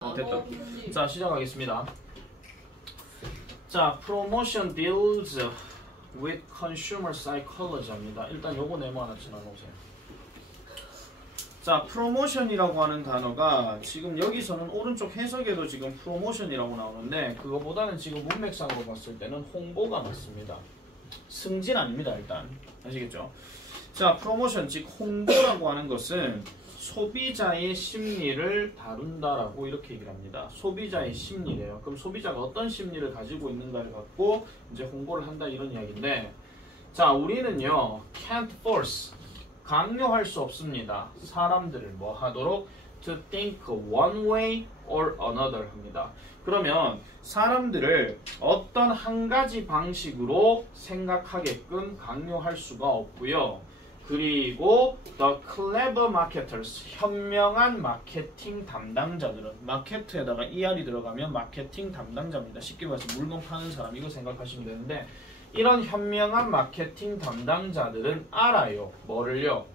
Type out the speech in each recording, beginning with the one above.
됐다. 자, 시작하겠습니다. 자, promotion deals with consumer psychology입니다. 일단 요거 네모 하나 지나놓으세요. 자, 프로모션이라고 하는 단어가 지금 여기서는 오른쪽 해석에도 지금 프로모션이라고 나오는데 그거보다는 지금 문맥상으로 봤을 때는 홍보가 맞습니다. 승진 아닙니다. 일단 아시겠죠? 자, 프로모션 즉 홍보라고 하는 것은 소비자의 심리를 다룬다라고 이렇게 얘기를 합니다. 소비자의 심리래요. 그럼 소비자가 어떤 심리를 가지고 있는가를 갖고 이제 홍보를 한다 이런 이야기인데, 자, 우리는요 can't force 강요할 수 없습니다. 사람들을 뭐 하도록 to think one way or another 합니다. 그러면 사람들을 어떤 한 가지 방식으로 생각하게끔 강요할 수가 없고요. 그리고 the clever marketers, 현명한 마케팅 담당자들은, 마케트에다가 ER이 들어가면 마케팅 담당자입니다. 쉽게 말해서 물건 파는 사람, 이거 생각하시면 되는데, 이런 현명한 마케팅 담당자들은 알아요. 뭐를요?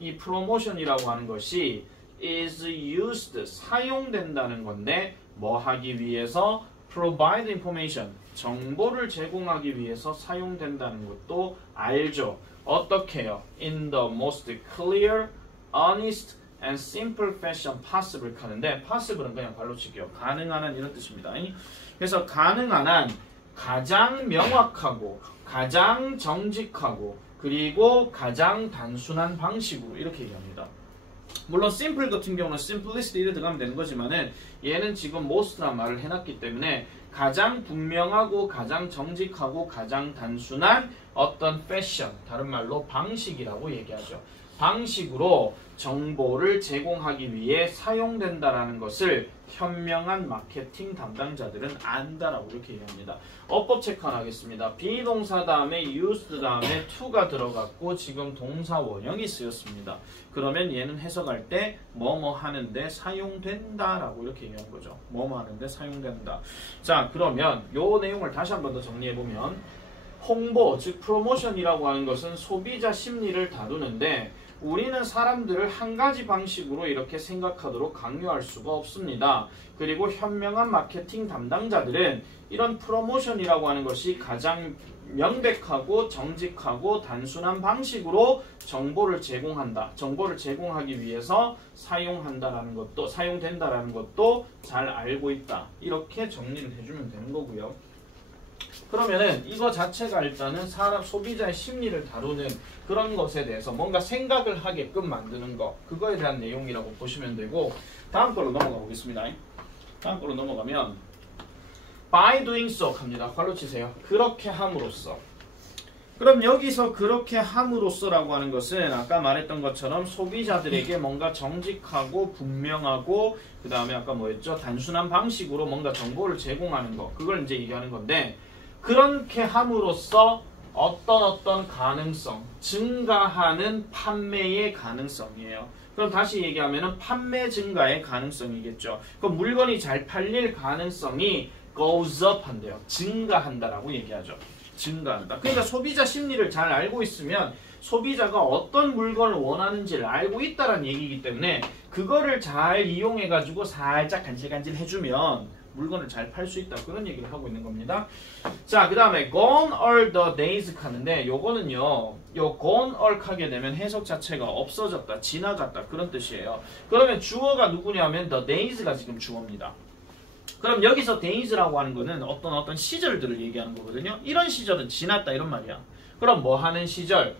이 프로모션이라고 하는 것이 is used, 사용된다는 건데 뭐 하기 위해서? provide information, 정보를 제공하기 위해서 사용된다는 것도 알죠. 어떻게 해요? In the most clear, honest and simple fashion possible 하는데, possible은 그냥 발로 칠게요. 가능한 한 이런 뜻입니다. 그래서 가능한 한 가장 명확하고 가장 정직하고 그리고 가장 단순한 방식으로 이렇게 얘기합니다. 물론 simple 같은 경우는 simplicity 이래 들어가면 되는 거지만은 얘는 지금 most란 말을 해놨기 때문에 가장 분명하고 가장 정직하고 가장 단순한 어떤 패션, 다른 말로 방식이라고 얘기하죠. 방식으로 정보를 제공하기 위해 사용된다라는 것을 현명한 마케팅 담당자들은 안다라고 이렇게 얘기합니다. 어법 체크 하나 하겠습니다. 비동사 다음에 used 다음에 to가 들어갔고 지금 동사 원형이 쓰였습니다. 그러면 얘는 해석할 때 뭐뭐 하는데 사용된다라고 이렇게 얘기하는 거죠. 뭐뭐 하는데 사용된다. 자, 그러면 요 내용을 다시 한 번 더 정리해보면, 홍보, 즉 프로모션이라고 하는 것은 소비자 심리를 다루는데 우리는 사람들을 한 가지 방식으로 이렇게 생각하도록 강요할 수가 없습니다. 그리고 현명한 마케팅 담당자들은 이런 프로모션이라고 하는 것이 가장 명백하고 정직하고 단순한 방식으로 정보를 제공한다. 정보를 제공하기 위해서 사용한다라는 것도, 사용된다라는 것도 잘 알고 있다. 이렇게 정리를 해주면 되는 거고요. 그러면은 이거 자체가 일단은 사람 소비자의 심리를 다루는 그런 것에 대해서 뭔가 생각을 하게끔 만드는 거, 그거에 대한 내용이라고 보시면 되고, 다음 걸로 넘어가 보겠습니다. 다음 걸로 넘어가면 by doing so 합니다. 괄호 치세요. 그렇게 함으로써. 그럼 여기서 그렇게 함으로써라고 하는 것은 아까 말했던 것처럼 소비자들에게 뭔가 정직하고 분명하고 그 다음에 아까 뭐였죠? 단순한 방식으로 뭔가 정보를 제공하는 거, 그걸 이제 얘기하는 건데, 그렇게 함으로써 어떤 가능성, 증가하는 판매의 가능성이에요. 그럼 다시 얘기하면 판매 증가의 가능성이겠죠. 그럼 물건이 잘 팔릴 가능성이 goes up 한대요. 증가한다라고 얘기하죠. 증가한다. 그러니까 소비자 심리를 잘 알고 있으면 소비자가 어떤 물건을 원하는지를 알고 있다는 얘기이기 때문에 그거를 잘 이용해가지고 살짝 간질간질 해주면 물건을 잘 팔 수 있다. 그런 얘기를 하고 있는 겁니다. 자, 그 다음에 gone are the days 하는데 요거는요, 요 gone are 하게 되면 해석 자체가 없어졌다, 지나갔다 그런 뜻이에요. 그러면 주어가 누구냐면 the days가 지금 주어입니다. 그럼 여기서 days라고 하는 거는 어떤 시절들을 얘기하는 거거든요. 이런 시절은 지났다 이런 말이야. 그럼 뭐 하는 시절?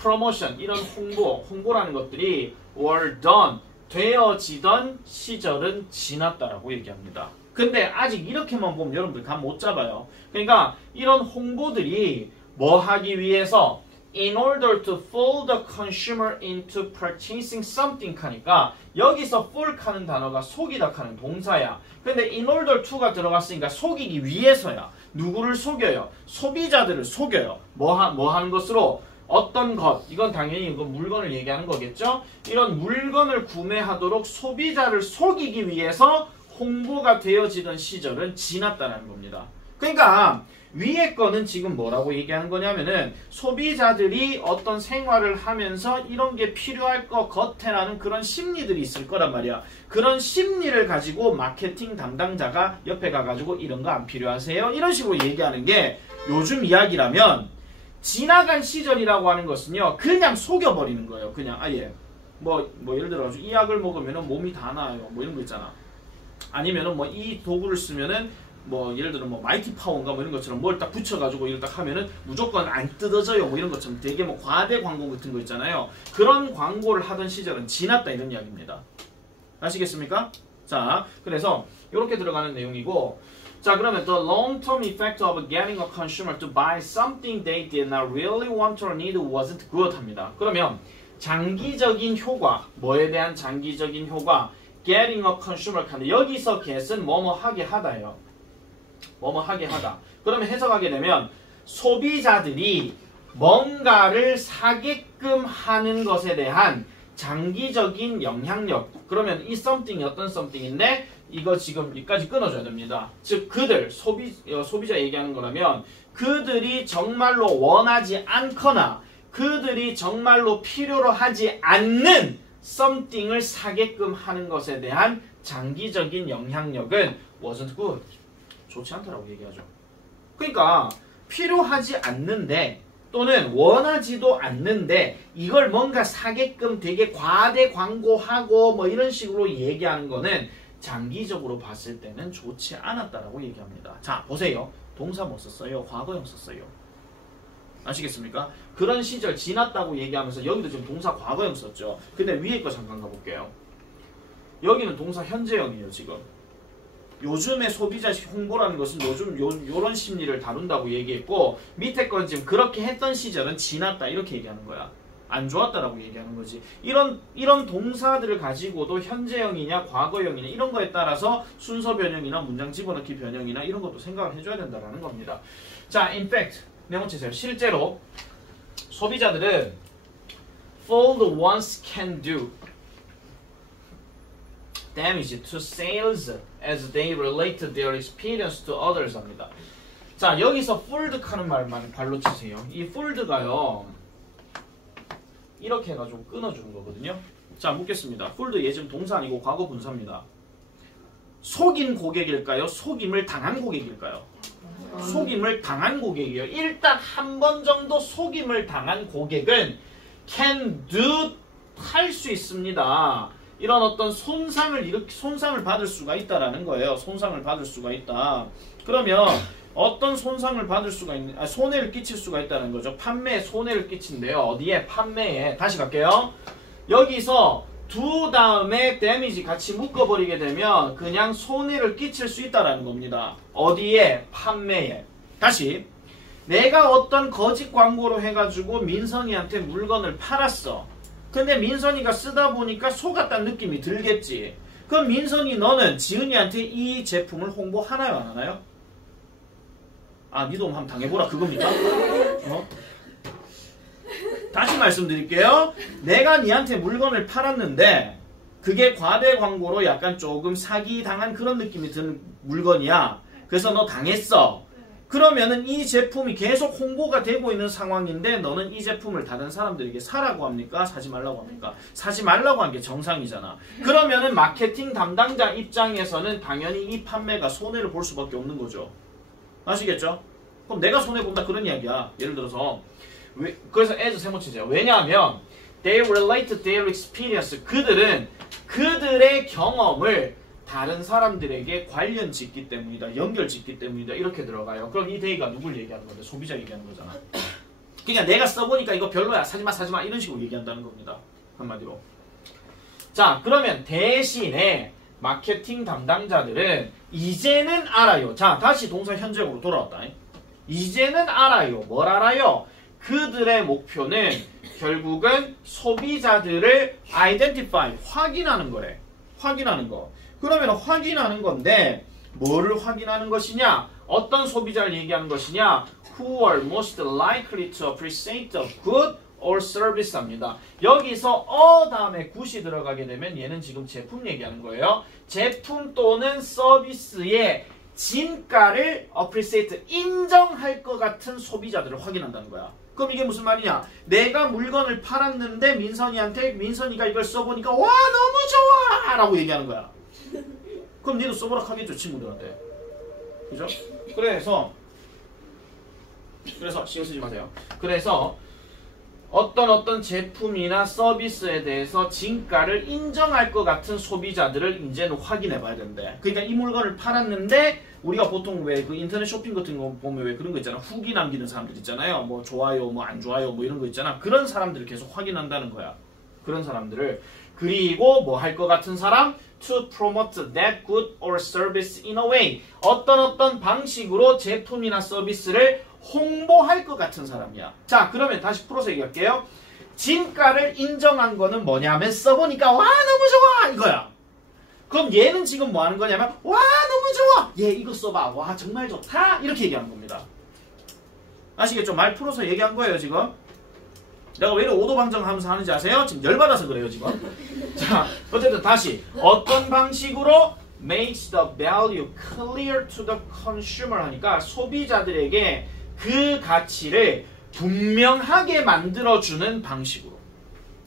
promotion, 이런 홍보라는 것들이 were done, 되어지던 시절은 지났다라고 얘기합니다. 근데 아직 이렇게만 보면 여러분들 감 못 잡아요. 그러니까 이런 홍보들이 뭐 하기 위해서 in order to fool the consumer into purchasing something 하니까 여기서 fool 하는 단어가 속이다 하는 동사야. 근데 in order to가 들어갔으니까 속이기 위해서야. 누구를 속여요? 소비자들을 속여요. 뭐 하는 것으로? 어떤 것, 이건 당연히 이거 물건을 얘기하는 거겠죠? 이런 물건을 구매하도록 소비자를 속이기 위해서 홍보가 되어지던 시절은 지났다는 겁니다. 그러니까 위에 거는 지금 뭐라고 얘기하는 거냐면은 소비자들이 어떤 생활을 하면서 이런 게 필요할 것 같아라는 그런 심리들이 있을 거란 말이야. 그런 심리를 가지고 마케팅 담당자가 옆에 가가지고 이런 거 안 필요하세요? 이런 식으로 얘기하는 게 요즘 이야기라면 지나간 시절이라고 하는 것은요 그냥 속여버리는 거예요. 그냥 아예 뭐 예를 들어 이 약을 먹으면은 몸이 다 나아요. 뭐 이런 거 있잖아. 아니면은 뭐 이 도구를 쓰면은 뭐 예를 들어 뭐 마이티 파워인가 뭐 이런 것처럼 뭘 딱 붙여가지고 이걸 딱 하면은 무조건 안 뜯어져요 뭐 이런 것처럼 되게 뭐 과대 광고 같은 거 있잖아요. 그런 광고를 하던 시절은 지났다 이런 이야기입니다. 아시겠습니까? 자, 그래서 이렇게 들어가는 내용이고, 자 그러면 the long-term effect of getting a consumer to buy something they did not really want or need wasn't good 합니다. 그러면 장기적인 효과, 뭐에 대한 장기적인 효과, getting a consumer kind 여기서 get은 뭐뭐 하게 하다예요. 뭐뭐 하게 하다. 그러면 해석하게 되면 소비자들이 뭔가를 사게끔 하는 것에 대한 장기적인 영향력. 그러면 이 something이 어떤 something인데 이거 지금 여기까지 끊어줘야 됩니다. 즉 그들, 소비자 얘기하는 거라면 그들이 정말로 원하지 않거나 그들이 정말로 필요로 하지 않는 something을 사게끔 하는 것에 대한 장기적인 영향력은 wasn't good. 좋지 않다라고 얘기하죠. 그러니까 필요하지 않는데 또는 원하지도 않는데 이걸 뭔가 사게끔 되게 과대 광고하고 뭐 이런 식으로 얘기하는 거는 장기적으로 봤을 때는 좋지 않았다라고 얘기합니다. 자 보세요. 동사 뭐 썼어요? 과거형 썼어요. 아시겠습니까? 그런 시절 지났다고 얘기하면서 여기도 지금 동사 과거형 썼죠. 근데 위에 거 잠깐 가볼게요. 여기는 동사 현재형이에요. 지금 요즘의 소비자 홍보라는 것은 요즘 요런 심리를 다룬다고 얘기했고 밑에 건 지금 그렇게 했던 시절은 지났다 이렇게 얘기하는 거야. 안 좋았다라고 얘기하는 거지. 이런 동사들을 가지고도 현재형이냐 과거형이냐 이런 거에 따라서 순서 변형이나 문장 집어넣기 변형이나 이런 것도 생각을 해줘야 된다는 겁니다. 자, in fact 메모치세요. 실제로 소비자들은 fold once can do damage to sales as they relate their experience to others 합니다. 자, 여기서 fold 하는 말만 발로 치세요. 이 fold가요 이렇게 해가지고 끊어주는 거거든요. 자, 묻겠습니다. fold 얘 지금 동사 아니고 과거 분사입니다. 속인 고객일까요? 속임을 당한 고객일까요? 속임을 당한 고객이에요. 일단 한 번 정도 속임을 당한 고객은 can do 할 수 있습니다. 이런 어떤 손상을 받을 수가 있다라는 거예요. 손상을 받을 수가 있다. 그러면 어떤 손상을 받을 수가 있는, 손해를 끼칠 수가 있다는 거죠. 판매에 손해를 끼친대요. 어디에? 판매에. 다시 갈게요. 여기서 두 다음에 데미지 같이 묶어버리게 되면 그냥 손해를 끼칠 수 있다라는 겁니다. 어디에? 판매에. 다시. 내가 어떤 거짓 광고로 해가지고 민선이한테 물건을 팔았어. 근데 민선이가 쓰다 보니까 속았다는 느낌이 들겠지. 그럼 민선이 너는 지은이한테 이 제품을 홍보하나요? 안 하나요? 아, 니도 한번 당해보라 그겁니까? 다시 말씀드릴게요. 내가 니한테 물건을 팔았는데 그게 과대 광고로 약간 조금 사기당한 그런 느낌이 드는 물건이야. 그래서 너 당했어. 그러면은 이 제품이 계속 홍보가 되고 있는 상황인데 너는 이 제품을 다른 사람들에게 사라고 합니까? 사지 말라고 합니까? 사지 말라고 한 게 정상이잖아. 그러면은 마케팅 담당자 입장에서는 당연히 이 판매가 손해를 볼 수밖에 없는 거죠. 아시겠죠? 그럼 내가 손해본다 그런 이야기야. 예를 들어서 그래서 as 세모치세요. 왜냐하면 they relate to their experience. 그들은 그들의 경험을 다른 사람들에게 관련 짓기 때문이다. 연결 짓기 때문이다. 이렇게 들어가요. 그럼 이 they가 누굴 얘기하는 건데? 소비자 얘기하는 거잖아. 그냥 내가 써보니까 이거 별로야. 사지마 사지마 이런 식으로 얘기한다는 겁니다. 한마디로. 자, 그러면 대신에 마케팅 담당자들은 이제는 알아요. 자, 다시 동사 현재형으로 돌아왔다. 이제는 알아요. 뭘 알아요? 그들의 목표는 결국은 소비자들을 identify, 확인하는 거래. 확인하는 거. 그러면 확인하는 건데 뭐를 확인하는 것이냐? 어떤 소비자를 얘기하는 것이냐? Who are most likely to appreciate a good or service 합니다. 여기서 다음에 good이 들어가게 되면 얘는 지금 제품 얘기하는 거예요. 제품 또는 서비스의 진가를 appreciate, 인정할 것 같은 소비자들을 확인한다는 거야. 그럼 이게 무슨 말이냐? 내가 물건을 팔았는데 민선이가 이걸 써보니까 와 너무 좋아! 라고 얘기하는 거야. 그럼 니도 써보라 하겠죠, 친구들한테. 그죠? 그래서 신경 쓰지 마세요. 그래서 어떤 제품이나 서비스에 대해서 진가를 인정할 것 같은 소비자들을 이제는 확인해 봐야 된대. 그러니까 이 물건을 팔았는데 우리가 보통 왜 그 인터넷 쇼핑 같은 거 보면 왜 그런 거 있잖아. 후기 남기는 사람들 있잖아요. 뭐 좋아요, 뭐 안 좋아요, 뭐 이런 거 있잖아. 그런 사람들을 계속 확인한다는 거야. 그런 사람들을. 그리고 뭐 할 것 같은 사람? To promote that good or service in a way. 어떤 방식으로 제품이나 서비스를 홍보할 것 같은 사람이야. 자, 그러면 다시 풀어서 얘기할게요. 진가를 인정한 거는 뭐냐면 써보니까 와 너무 좋아 이거야. 그럼 얘는 지금 뭐 하는 거냐면 와 너무 좋아. 얘 이거 써봐. 와 정말 좋다. 이렇게 얘기하는 겁니다. 아시겠죠? 말 풀어서 얘기한 거예요 지금. 내가 왜 이렇게 오도방정하면서 하는지 아세요? 지금 열받아서 그래요 지금. 자, 어쨌든 다시 어떤 방식으로 makes the value clear to the consumer 하니까 소비자들에게 그 가치를 분명하게 만들어주는 방식으로,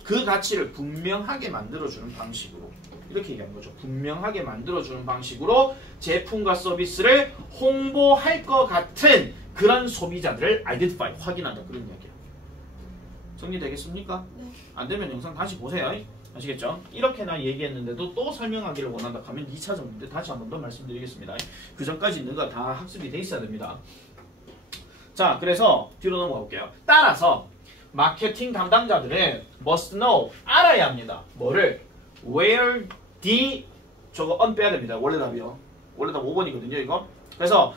그 가치를 분명하게 만들어주는 방식으로 이렇게 얘기하는 거죠. 분명하게 만들어주는 방식으로 제품과 서비스를 홍보할 것 같은 그런 소비자들을 identify, 확인한다. 그런 이야기예요. 정리되겠습니까? 네. 안 되면 영상 다시 보세요. 아시겠죠? 이렇게나 얘기했는데도 또 설명하기를 원한다 하면 2차적 문제 다시 한 번 더 말씀드리겠습니다. 그 전까지 있는 거 다 학습이 돼 있어야 됩니다. 자, 그래서 뒤로 넘어가 볼게요. 따라서 마케팅 담당자들은 must know, 알아야 합니다. 뭐를? where the, 저거 on 빼야 됩니다. 원래 답이요. 원래 답 5번이거든요 이거. 그래서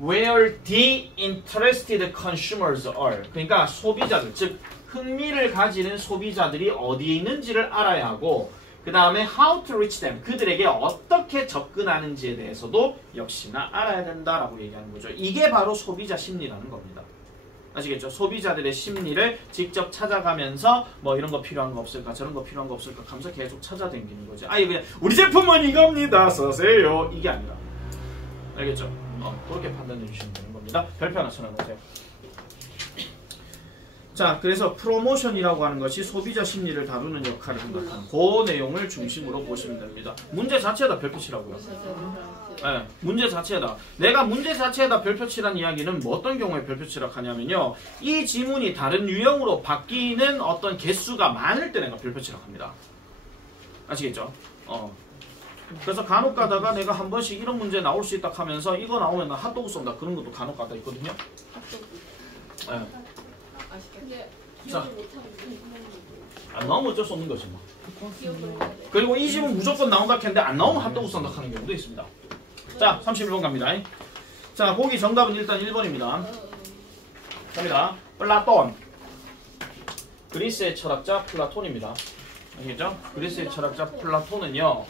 where the interested consumers are, 그러니까 소비자들, 즉 흥미를 가지는 소비자들이 어디에 있는지를 알아야 하고, 그 다음에 how to reach them, 그들에게 어떻게 접근하는지에 대해서도 역시나 알아야 된다라고 얘기하는 거죠. 이게 바로 소비자 심리라는 겁니다. 아시겠죠? 소비자들의 심리를 직접 찾아가면서 뭐 이런 거 필요한 거 없을까, 저런 거 필요한 거 없을까 하면서 계속 찾아다니는 거죠. 아예 그냥 우리 제품은 이겁니다, 써세요, 이게 아니라. 알겠죠? 그렇게 판단해 주시면 되는 겁니다. 별표 하나 쳐놔놓으세요. 자, 그래서 프로모션이라고 하는 것이 소비자 심리를 다루는 역할을 한다. 그 내용을 중심으로 보시면 됩니다. 문제 자체에다 별표 치라고요. 네, 문제 자체에다. 내가 문제 자체에다 별표 치란 이야기는 뭐 어떤 경우에 별표 치라고 하냐면요. 이 지문이 다른 유형으로 바뀌는 어떤 개수가 많을 때 내가 별표 치라고 합니다. 아시겠죠? 그래서 간혹 가다가 내가 한 번씩 이런 문제 나올 수 있다 하면서 이거 나오면 나 핫도그 쏜다. 그런 것도 간혹 가다 있거든요. 네. 자, 안 나오면 어쩔 수 없는 거지 뭐. 그리고 이 집은 무조건 나온다 했는데 안 나오면 핫도그 쏜다 하는 경우도 있습니다. 자, 31번 갑니다. 자, 거기 정답은 일단 1번입니다. 갑니다. 플라톤. 그리스의 철학자 플라톤입니다. 아시겠죠? 그리스의 철학자 플라톤은요,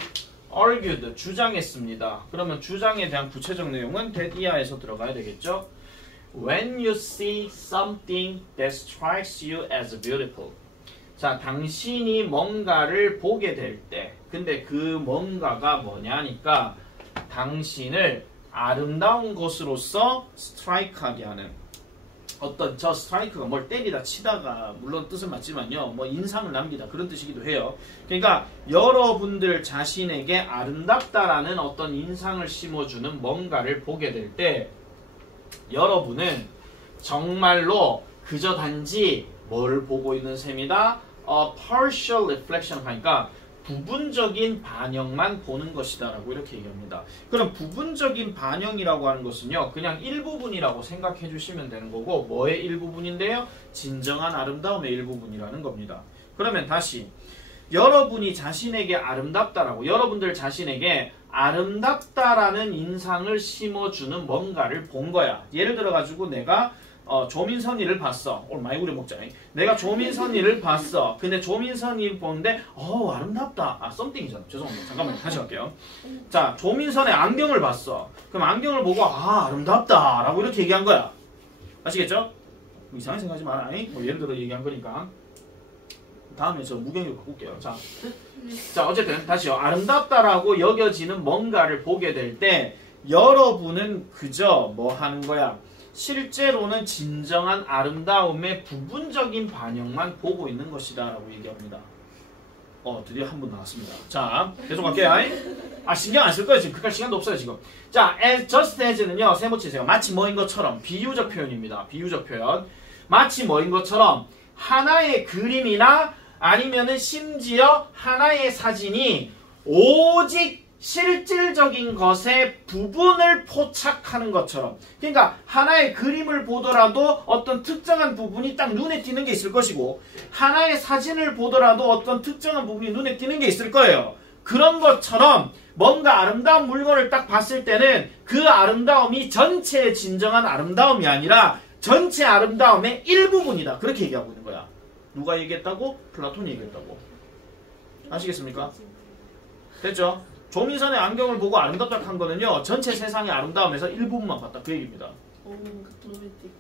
argued, 주장했습니다. 그러면 주장에 대한 구체적 내용은 that 이하에서 들어가야 되겠죠? When you see something that strikes you as beautiful. 자, 당신이 뭔가를 보게 될 때, 근데 그 뭔가가 뭐냐니까 당신을 아름다운 것으로서 스트라이크하게 하는 어떤, 저 스트라이크가 뭘 때리다 치다가 물론 뜻은 맞지만요, 뭐 인상을 남기다 그런 뜻이기도 해요. 그러니까 여러분들 자신에게 아름답다라는 어떤 인상을 심어주는 뭔가를 보게 될 때 여러분은 정말로 그저 단지 뭘 보고 있는 셈이다? partial reflection 하니까 부분적인 반영만 보는 것이다 라고 이렇게 얘기합니다. 그럼 부분적인 반영이라고 하는 것은요, 그냥 일부분이라고 생각해 주시면 되는 거고, 뭐의 일부분인데요? 진정한 아름다움의 일부분이라는 겁니다. 그러면 다시 여러분이 자신에게 아름답다라고, 여러분들 자신에게 아름답다라는 인상을 심어주는 뭔가를 본 거야. 예를 들어가지고 내가 조민선이를 봤어. 오늘 많이 우려 먹자. 내가 조민선이를 봤어. 근데 조민선이 보는데 아름답다. something이잖아. 죄송합니다. 잠깐만요. 다시 갈게요. 자, 조민선의 안경을 봤어. 그럼 안경을 보고 아름답다 라고 이렇게 얘기한 거야. 아시겠죠? 이상하게 생각하지 마라. 뭐 예를 들어 얘기한 거니까. 다음에 저 무경이로 바꿀게요. 자, 어쨌든 다시요. 아름답다라고 여겨지는 뭔가를 보게 될 때 여러분은 그저 뭐 하는 거야? 실제로는 진정한 아름다움의 부분적인 반영만 보고 있는 것이다 라고 얘기합니다. 드디어 한 분 나왔습니다. 자, 계속 갈게요. 신경 안 쓸 거예요. 지금 그할 시간도 없어요. 지금. 자, just as는요. 세모 치세요. 마치 뭐인 것처럼 비유적 표현입니다. 비유적 표현. 마치 뭐인 것처럼 하나의 그림이나 아니면은 심지어 하나의 사진이 오직 실질적인 것의 부분을 포착하는 것처럼, 그러니까 하나의 그림을 보더라도 어떤 특정한 부분이 딱 눈에 띄는 게 있을 것이고 하나의 사진을 보더라도 어떤 특정한 부분이 눈에 띄는 게 있을 거예요. 그런 것처럼 뭔가 아름다운 물건을 딱 봤을 때는 그 아름다움이 전체의 진정한 아름다움이 아니라 전체 아름다움의 일부분이다. 그렇게 얘기하고 있는 거야. 누가 얘기했다고? 플라톤이 얘기했다고. 아시겠습니까? 됐죠? 조민선의 안경을 보고 아름답다 한 거는요, 전체 세상의 아름다움에서 일부분만 봤다. 그 얘기입니다. 오, 로맨틱.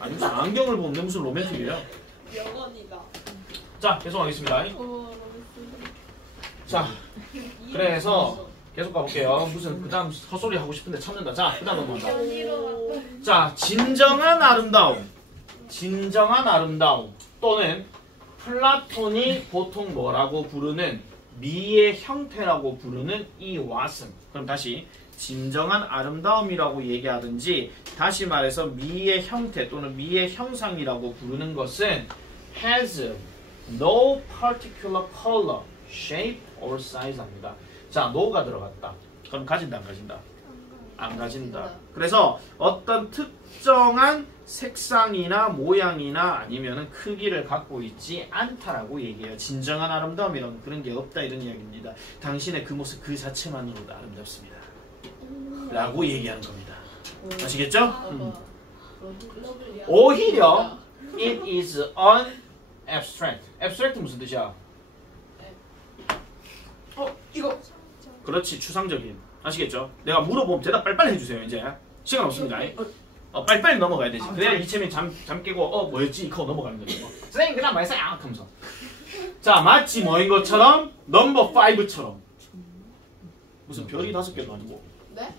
아니, 무슨 안경을 보는데 무슨 로맨틱이에요? 명언이다. 자, 계속하겠습니다. 로맨틱. 자, 그래서 계속 가볼게요. 무슨 그 다음 헛소리 하고 싶은데 참는다. 자, 그 다음 넘어간다. 자, 진정한 아름다움. 진정한 아름다움 또는 플라톤이 보통 뭐라고 부르는 미의 형태라고 부르는 이 왓슨. 그럼 다시 진정한 아름다움이라고 얘기하든지 다시 말해서 미의 형태 또는 미의 형상이라고 부르는 것은 has no particular color, shape or size 합니다. 자, no가 들어갔다. 그럼 가진다 안 가진다? 안 가진다. 그래서 어떤 특정한 색상이나 모양이나 아니면은 크기를 갖고 있지 않다라고 얘기해요. 진정한 아름다움이라는 그런 게 없다 이런 이야기입니다. 당신의 그 모습 그 자체만으로도 아름답습니다. 라고 얘기하는 겁니다. 아시겠죠? 오히려 it is an abstract. abstract 무슨 뜻이야? 이거 그렇지, 추상적인. 아시겠죠? 내가 물어보면 대답 빨리빨리 해주세요. 이제 시간 없습니다. 빨리빨리 넘어가야 되지. 그래야 이체면 잠 깨고 뭐였지? 이거 넘어가는 거죠. 선생님 그냥 말했어요. 하면서. 자, 마치 뭐인 것처럼 넘버 5처럼. 무슨 별이 5개도 아니고. 네?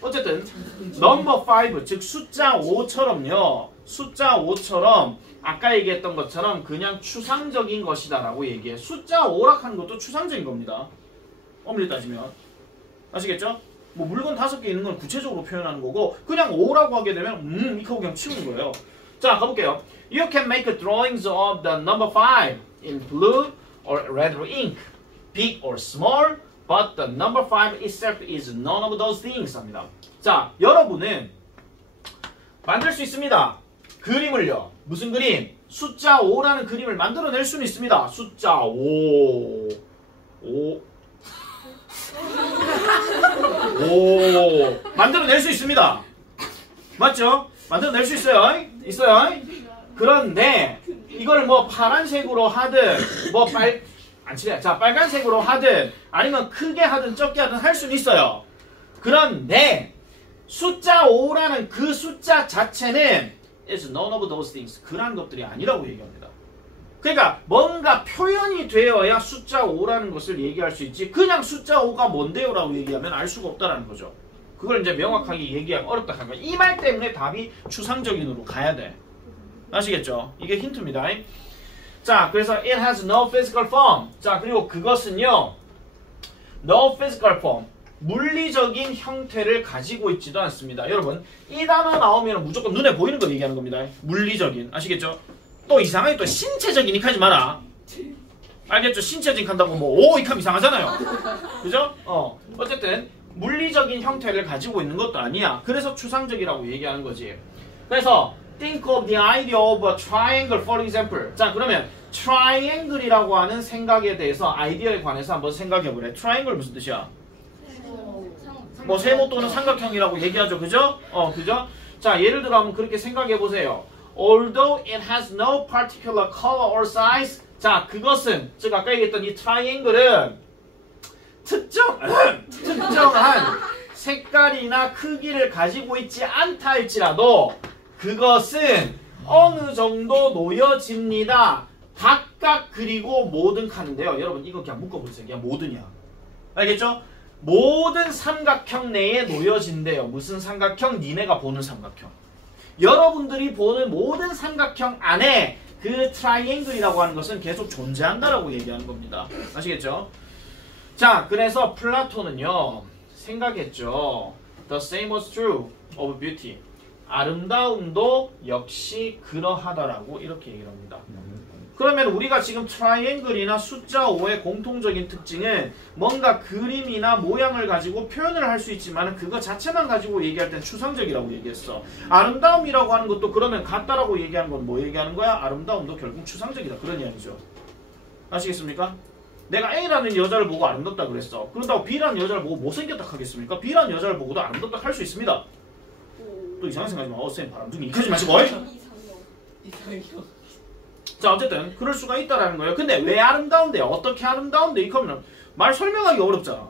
어쨌든 넘버 5, 즉 숫자 5처럼요. 숫자 5처럼 아까 얘기했던 것처럼 그냥 추상적인 것이다 라고 얘기해. 숫자 5라 하는 것도 추상적인 겁니다. 엄밀히 따지면. 아시겠죠? 뭐 물건 5개 있는 건 구체적으로 표현하는 거고 그냥 5라고 하게 되면 이거 그냥 치우는 거예요. 자, 가볼게요. You can make drawings of the number 5 in blue or red ink, big or small, but the number 5 itself is none of those things 합니다. 자, 여러분은 만들 수 있습니다. 그림을요. 무슨 그림? 숫자 5라는 그림을 만들어낼 수는 있습니다. 숫자 5 만들어낼 수 있습니다. 맞죠? 만들어낼 수 있어요. 있어요. 그런데 이걸 뭐 파란색으로 하든 뭐 빨간색으로 하든 아니면 크게 하든 적게 하든 할 수는 있어요. 그런데 숫자 5라는 그 숫자 자체는 is none of those things. 그런 것들이 아니라고 얘기합니다. 그러니까 뭔가 표현이 되어야 숫자 5라는 것을 얘기할 수 있지 그냥 숫자 5가 뭔데요? 라고 얘기하면 알 수가 없다라는 거죠. 그걸 이제 명확하게 얘기하기 어렵다 하는 거야. 이 말 때문에 답이 추상적인으로 가야 돼. 아시겠죠? 이게 힌트입니다. 자, 그래서 it has no physical form. 자, 그리고 그것은요 no physical form. 물리적인 형태를 가지고 있지도 않습니다. 여러분, 이 단어 나오면 무조건 눈에 보이는 걸 얘기하는 겁니다. 물리적인. 아시겠죠? 또 이상하게 또 신체적인 이렇게 하지 마라. 알겠죠? 신체적인 한다고 뭐 이렇게 하면 이상하잖아요. 그죠? 어쨌든 물리적인 형태를 가지고 있는 것도 아니야. 그래서 추상적이라고 얘기하는 거지. 그래서 think of the idea of a triangle for example. 자, 그러면 triangle이라고 하는 생각에 대해서 아이디어에 관해서 한번 생각해 보래. triangle 무슨 뜻이야? 뭐 세모 또는 삼각형이라고 얘기하죠. 그죠? 그죠? 자, 예를 들어 한번 그렇게 생각해 보세요. Although it has no particular color or size. 자, 그것은 즉 아까 얘기했던 이 트라이앵글은 특정한 색깔이나 크기를 가지고 있지 않다 할지라도 그것은 어느 정도 놓여집니다. 각각 그리고 모든 칸인데요. 여러분 이거 그냥 묶어보세요. 그냥 모든이야. 알겠죠? 모든 삼각형 내에 놓여진대요. 무슨 삼각형? 니네가 보는 삼각형. 여러분들이 보는 모든 삼각형 안에 그 트라이앵글이라고 하는 것은 계속 존재한다라고 얘기하는 겁니다. 아시겠죠? 자, 그래서 플라톤은요 생각했죠. The same was true of beauty. 아름다움도 역시 그러하다라고 이렇게 얘기를 합니다. 그러면 우리가 지금 트라이앵글이나 숫자 5의 공통적인 특징은 뭔가 그림이나 모양을 가지고 표현을 할 수 있지만 그거 자체만 가지고 얘기할 땐 추상적이라고 얘기했어. 아름다움이라고 하는 것도 그러면 같다라고 얘기하는 건 뭐 얘기하는 거야? 아름다움도 결국 추상적이다. 그런 이야기죠. 아시겠습니까? 내가 A라는 여자를 보고 아름답다 그랬어. 그런다고 B라는 여자를 보고 못생겼다 하겠습니까? B라는 여자를 보고도 아름답다 할 수 있습니다. 또 이상한 생각하지 마. 쌤 바람둥이 이러지 마시고. 이상형. 자, 어쨌든 그럴 수가 있다라는 거예요. 근데 왜 아름다운데? 어떻게 아름다운데? 이거면 말 설명하기 어렵잖아.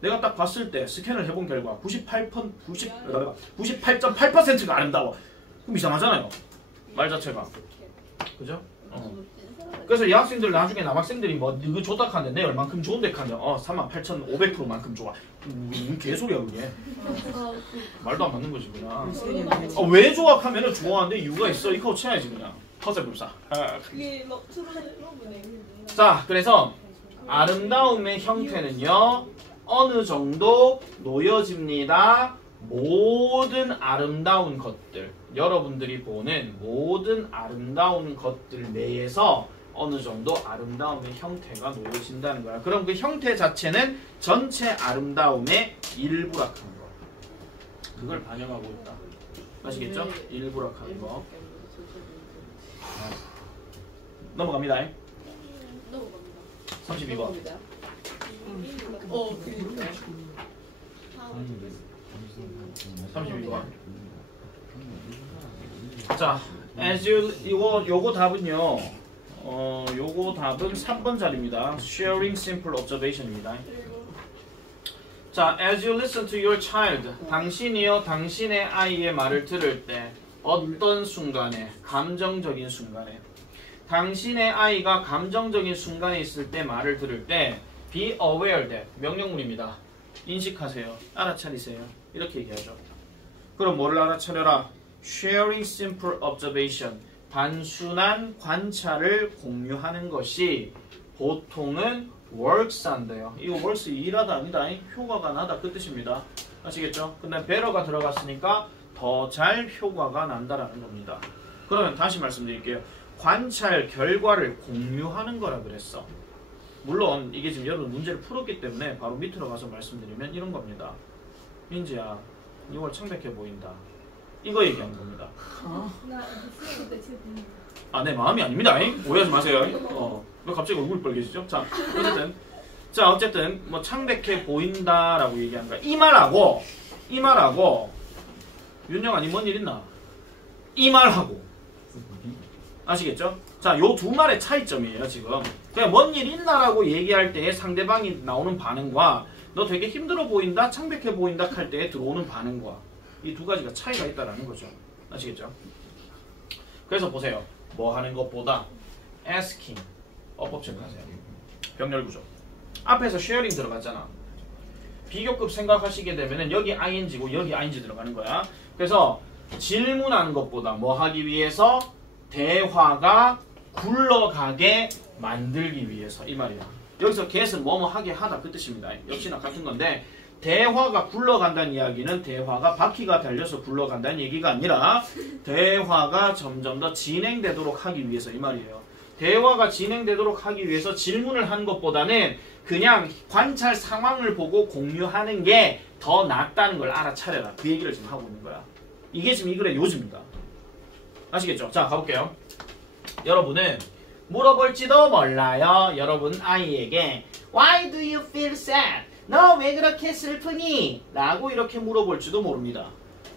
내가 딱 봤을 때 스캔을 해본 결과 98.8%가 아름다워. 그럼 이상하잖아요. 말 자체가. 그죠? 그래서 여학생들 나중에 남학생들이 뭐 이거 좋다 하는데 내 얼만큼 좋은데 하냐? 38,500%만큼 좋아. 개소리야 그게. 말도 안 맞는 거지 그냥. 왜 좋아 하면은 좋아하는데 이유가 있어. 이거 쳐야지 그냥. 허세불사. 그게 러브네. 자, 그래서 아름다움의 형태는요 어느 정도 놓여집니다. 모든 아름다운 것들, 여러분들이 보는 모든 아름다운 것들 내에서 어느 정도 아름다움의 형태가 놓여진다는 거야. 그럼 그 형태 자체는 전체 아름다움의 일부락한 거. 그걸 반영하고 있다. 아시겠죠? 일부락한 거. 넘어갑니다. 넘어갑니다. 32번. 그니까. 32번. 자, as you 요거 답은요. 요거 답은 3번 자리입니다. Sharing simple observation입니다. 자, as you listen to your child, 당신이요 당신의 아이의 말을 들을 때 어떤 순간에, 감정적인 순간에, 당신의 아이가 감정적인 순간에 있을 때 말을 들을 때 be aware that, 명령문입니다. 인식하세요. 알아차리세요. 이렇게 얘기하죠. 그럼 뭐를 알아차려라? Sharing simple observation, 단순한 관찰을 공유하는 것이 보통은 works 한대요. 이거 works 일하다 아니다. 효과가 나다 그 뜻입니다. 아시겠죠? 근데 better가 들어갔으니까 더 잘 효과가 난다라는 겁니다. 그러면 다시 말씀드릴게요. 관찰 결과를 공유하는 거라 그랬어. 물론 이게 지금 여러분 문제를 풀었기 때문에 바로 밑으로 가서 말씀드리면 이런 겁니다. 민지야, 6월 창백해 보인다. 이거 얘기하는 겁니다. 내 마음이 아닙니다. 오해하지 마세요. 왜 갑자기 얼굴 빨개지죠? 자, 어쨌든 뭐 창백해 보인다라고 얘기하는 거야. 이 말하고 윤영아, 니 뭔 일 있나? 이 말하고. 아시겠죠? 자, 요 두 말의 차이점이에요, 지금. 그냥 뭔 일 있나라고 얘기할 때 상대방이 나오는 반응과 너 되게 힘들어 보인다, 창백해 보인다 할 때 들어오는 반응과 이 두 가지가 차이가 있다라는 거죠. 아시겠죠? 그래서 보세요. 뭐 하는 것보다 asking, 어법 체크하세요. 병렬 구조. 앞에서 sharing 들어갔잖아. 비교급 생각하시게 되면은 여기 ing고 여기 ing 들어가는 거야. 그래서 질문하는 것보다 뭐 하기 위해서? 대화가 굴러가게 만들기 위해서, 이 말이야. 여기서 get은 뭐뭐 하게 하다 그 뜻입니다. 역시나 같은 건데 대화가 굴러간다는 이야기는 대화가 바퀴가 달려서 굴러간다는 얘기가 아니라 대화가 점점 더 진행되도록 하기 위해서, 이 말이에요. 대화가 진행되도록 하기 위해서 질문을 하는 것보다는 그냥 관찰 상황을 보고 공유하는 게 더 낫다는 걸 알아차려라. 그 얘기를 지금 하고 있는 거야. 이게 지금 이 글의 요지입니다. 아시겠죠? 자, 가볼게요. 여러분은 물어볼지도 몰라요. 여러분 아이에게 Why do you feel sad? 너 왜 그렇게 슬프니? 라고 이렇게 물어볼지도 모릅니다.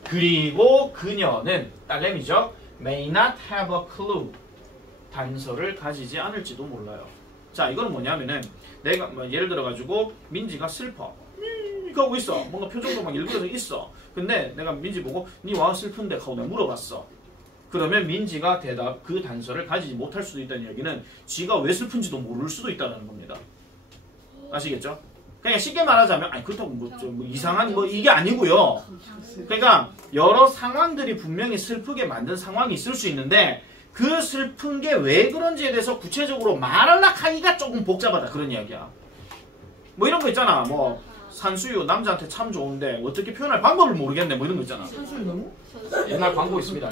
그리고 그녀는 딸내미죠. May not have a clue. 단서를 가지지 않을지도 몰라요. 자, 이거는 뭐냐면은 내가 뭐 예를 들어가지고 민지가 슬퍼. 그러고 있어. 뭔가 표정도 막 일그러져 있어. 근데 내가 민지 보고 니 와 슬픈데 하고 내가 물어봤어. 그러면 민지가 그 단서를 가지지 못할 수도 있다는 이야기는 지가 왜 슬픈지도 모를 수도 있다는 겁니다. 아시겠죠? 그러니까 쉽게 말하자면 아니 그렇다고 뭐 이상한 뭐 이게 아니고요. 그러니까 여러 상황들이 분명히 슬프게 만든 상황이 있을 수 있는데 그 슬픈 게 왜 그런지에 대해서 구체적으로 말하려 하기가 조금 복잡하다 그런 이야기야. 뭐 이런 거 있잖아. 뭐 산수유 남자한테 참 좋은데 어떻게 표현할 방법을 모르겠네. 뭐 이런 거 있잖아. 산수유 너무? 옛날 광고 있습니다.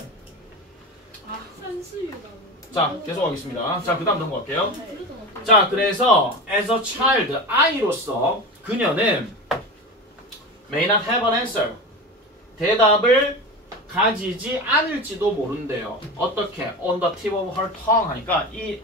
산수유라고. 자 계속하겠습니다. 자 그다음 넘어갈게요. 네. 자 그래서 as a child 아이로서 그녀는 may not have an answer 대답을 가지지 않을지도 모른대요. 어떻게? on the tip of her tongue 하니까 이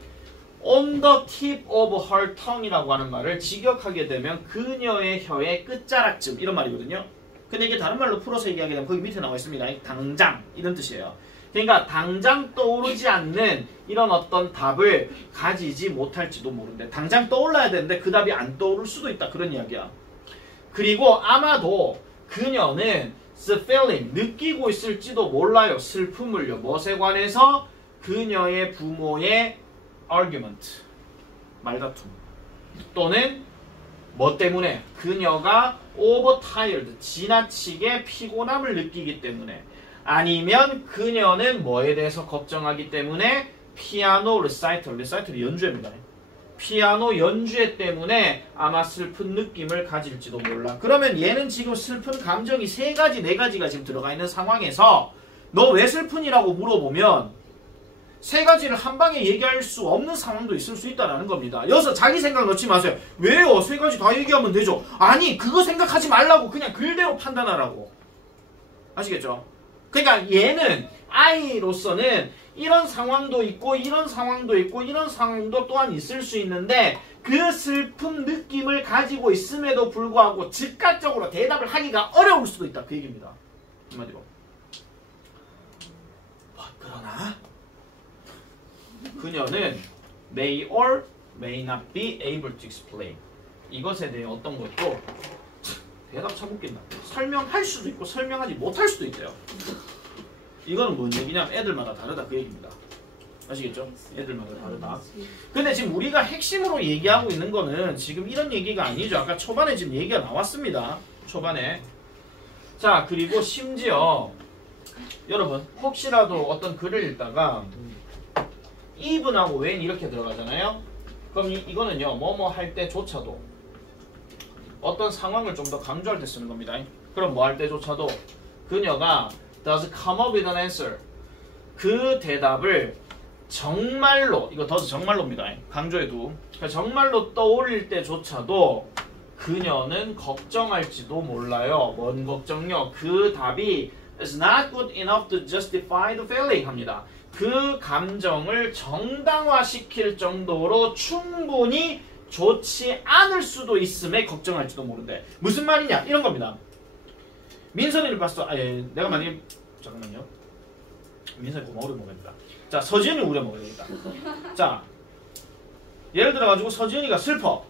on the tip of her tongue이라고 하는 말을 직역하게 되면 그녀의 혀의 끝자락쯤 이런 말이거든요. 근데 이게 다른 말로 풀어서 얘기하게 되면 거기 밑에 나와 있습니다. 당장 이런 뜻이에요. 그러니까 당장 떠오르지 않는 이런 어떤 답을 가지지 못할지도 모른대. 당장 떠올라야 되는데 그 답이 안 떠오를 수도 있다. 그런 이야기야. 그리고 아마도 그녀는 feeling, 느끼고 있을지도 몰라요. 슬픔을요. 무엇에 관해서? 그녀의 부모의 argument, 말다툼. 또는 뭐 때문에? 그녀가 overtired, 지나치게 피곤함을 느끼기 때문에. 아니면 그녀는 뭐에 대해서 걱정하기 때문에 피아노 리사이털이 연주회입니다. 피아노 연주회 때문에 아마 슬픈 느낌을 가질지도 몰라. 그러면 얘는 지금 슬픈 감정이 3가지, 4가지가 지금 들어가 있는 상황에서 너 왜 슬픈이라고 물어보면 3가지를 한 방에 얘기할 수 없는 상황도 있을 수 있다는 겁니다. 여기서 자기 생각 넣지 마세요. 왜요? 3가지 다 얘기하면 되죠. 아니 그거 생각하지 말라고 그냥 글대로 판단하라고. 아시겠죠? 그러니까 얘는 아이로서는 이런 상황도 있고 이런 상황도 있고 이런 상황도 또한 있을 수 있는데 그 슬픈 느낌을 가지고 있음에도 불구하고 즉각적으로 대답을 하기가 어려울 수도 있다. 그 얘기입니다. 한마디로. 그러나 그녀는 may or may not be able to explain 이것에 대해 어떤 것도 대답 참 웃긴다. 설명할 수도 있고 설명하지 못할 수도 있대요. 이거는 뭔 얘기냐면 애들마다 다르다 그 얘기입니다. 아시겠죠? 애들마다 다르다. 근데 지금 우리가 핵심으로 얘기하고 있는 거는 지금 이런 얘기가 아니죠. 아까 초반에 지금 얘기가 나왔습니다. 초반에. 자 그리고 심지어 여러분 혹시라도 어떤 글을 읽다가 even하고 when 이렇게 들어가잖아요. 그럼 이거는요 뭐뭐 할 때조차도 어떤 상황을 좀 더 강조할 때 쓰는 겁니다. 그럼 뭐 할 때조차도 그녀가 does come up with an answer 그 대답을 정말로 이거 does 정말로입니다. 강조해도 정말로 떠올릴 때조차도 그녀는 걱정할지도 몰라요. 뭔 걱정요? 그 답이 is not good enough to justify the feeling 합니다. 그 감정을 정당화시킬 정도로 충분히 좋지 않을 수도 있음에 걱정할지도 모른대. 무슨 말이냐? 이런 겁니다. 민선이를 봤어. 내가 만약에 잠깐만요. 민선이 고마 오래 먹어야겠다. 자, 서지현이 오래 먹어야 되겠다. 자, 예를 들어가지고 서지현이가 슬퍼.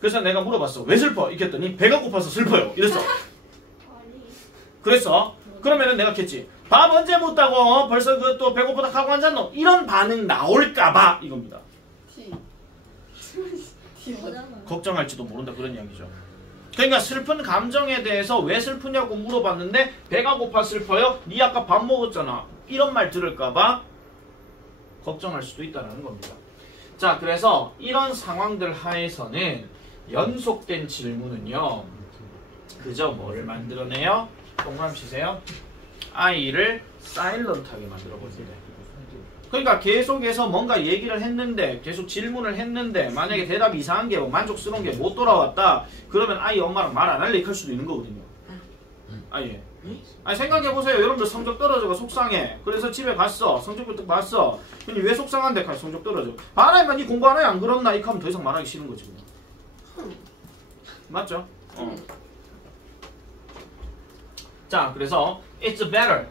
그래서 내가 물어봤어. 왜 슬퍼? 이렇게 했더니 배가 고파서 슬퍼요. 이랬어. 그랬어. 그러면은 내가 했지. 밥 언제 먹다고 벌써 그 또 배고프다 하고 앉았노? 이런 반응 나올까봐 이겁니다. 걱정할지도 모른다 그런 이야기죠. 그러니까 슬픈 감정에 대해서 왜 슬프냐고 물어봤는데 배가 고파 슬퍼요? 니 아까 밥 먹었잖아. 이런 말 들을까봐 걱정할 수도 있다는 겁니다. 자 그래서 이런 상황들 하에서는 연속된 질문은요. 그저 뭐를 만들어내요? 동그라미 치세요. 아이를 사일런트하게 만들어버립니다. 그러니까 계속해서 뭔가 얘기를 했는데 계속 질문을 했는데 만약에 대답이 이상한 게 만족스러운 게 못 돌아왔다 그러면 아이 엄마랑 말 안 할래 할 수도 있는 거거든요. 아예. 아니 생각해보세요. 여러분들 성적 떨어져가 속상해. 그래서 집에 갔어. 성적부터 봤어. 근데 왜 속상한데? 성적 떨어져. 바라이만 니 공부 안 해? 안 그렇나? 이렇게 하면 더 이상 말하기 싫은 거지. 맞죠? 자 그래서 it's better.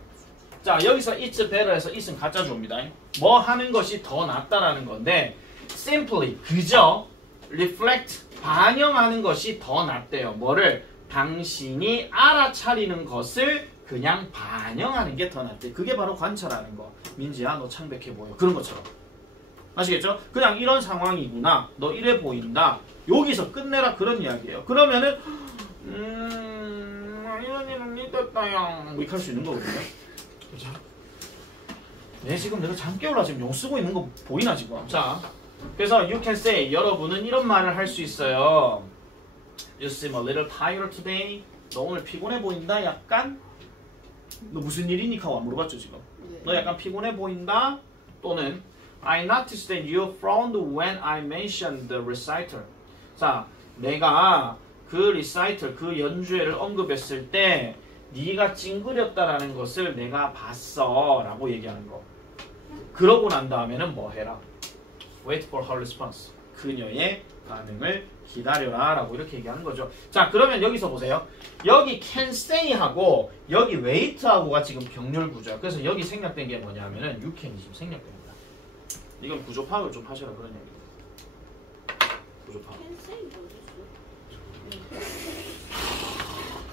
자 여기서 it's better에서 it은 가짜주어입니다. 뭐 하는 것이 더 낫다라는 건데 simply 그저 reflect 반영하는 것이 더 낫대요. 뭐를? 당신이 알아차리는 것을 그냥 반영하는 게 더 낫대. 그게 바로 관찰하는 거. 민지야 너 창백해 보여. 그런 것처럼. 아시겠죠? 그냥 이런 상황이구나. 너 이래 보인다. 여기서 끝내라 그런 이야기예요. 그러면은 이런 일은 믿었다요. 이렇게 할 수 있는 거거든요. 그죠? 네, 지금 내가 잠 깨울라 지금 용 쓰고 있는 거 보이나 지금? 자, 그래서 you can say 여러분은 이런 말을 할 수 있어요. You seem a little tired today. 너 오늘 피곤해 보인다. 약간. 너 무슨 일이니까 와 물어봤죠 지금. 너 약간 피곤해 보인다. 또는 I noticed that you frowned when I mentioned the recital. 자, 내가 그 recital, 그 연주회를 언급했을 때 네가 찡그렸다라는 것을 내가 봤어 라고 얘기하는 거. 그러고 난 다음에는 뭐 해라? Wait for her response. 그녀의 반응을 기다려라 라고 이렇게 얘기하는 거죠. 자, 그러면 여기서 보세요. 여기 can stay 하고 여기 wait 하고가 지금 병렬 구조야. 그래서 여기 생략된 게 뭐냐면은 you can이 지금 생략됩니다. 이건 구조 파악을 좀 하셔라 그런 얘기예요. 구조 파악.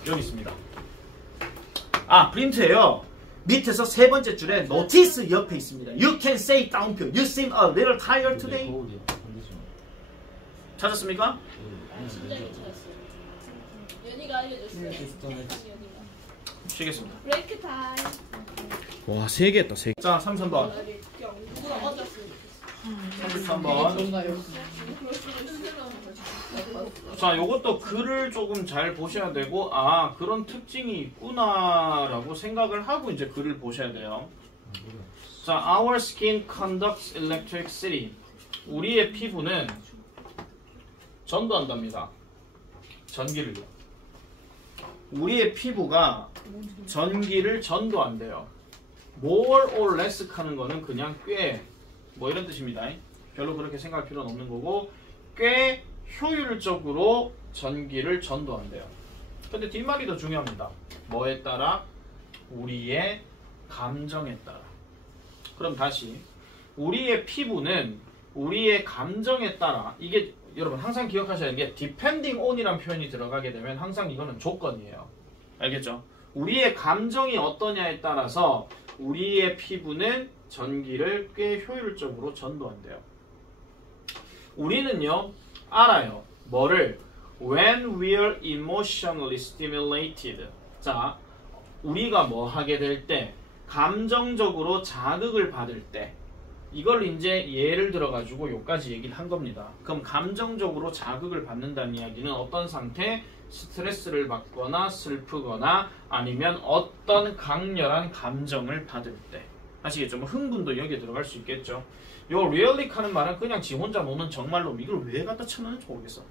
여기 있습니다. 아, 프린트예요. 밑에서 세 번째 줄에 notice 옆에 있습니다. You can say 다운표. You seem a little tired today. 찾았습니까? 진짜 괜찮았어요. 연희가 알려줬어요. 연희가. 쉬겠습니다. 브레이크 타임. 와, 3개 했다. 3개. 자, 33번. 누가 얻었으면 33번. 자, 요것도 글을 조금 잘 보셔야 되고, 아, 그런 특징이 있구나라고 생각을 하고 이제 글을 보셔야 돼요. 자, our skin conducts electricity. 우리의 피부는 전도한답니다. 전기를. 우리의 피부가 전기를 전도한대요. more or less 하는 거는 그냥 꽤 뭐 이런 뜻입니다. 별로 그렇게 생각할 필요는 없는 거고 꽤 효율적으로 전기를 전도한대요. 근데 뒷말이 더 중요합니다. 뭐에 따라? 우리의 감정에 따라. 그럼 다시 우리의 피부는 우리의 감정에 따라 이게 여러분 항상 기억하셔야 하는 게 depending on이라는 표현이 들어가게 되면 항상 이거는 조건이에요. 알겠죠? 우리의 감정이 어떠냐에 따라서 우리의 피부는 전기를 꽤 효율적으로 전도한대요. 우리는요 알아요. 뭐를? When we're emotionally stimulated. 자, 우리가 뭐 하게 될 때 감정적으로 자극을 받을 때 이걸 이제 예를 들어가지고 요까지 얘기를 한 겁니다. 그럼 감정적으로 자극을 받는다는 이야기는 어떤 상태? 스트레스를 받거나 슬프거나 아니면 어떤 강렬한 감정을 받을 때. 아시겠죠? 뭐 흥분도 여기에 들어갈 수 있겠죠. 요 really 하는 말은 그냥 지 혼자 노는 정말로 이걸 왜 갖다 쳐놓는지 모르겠어.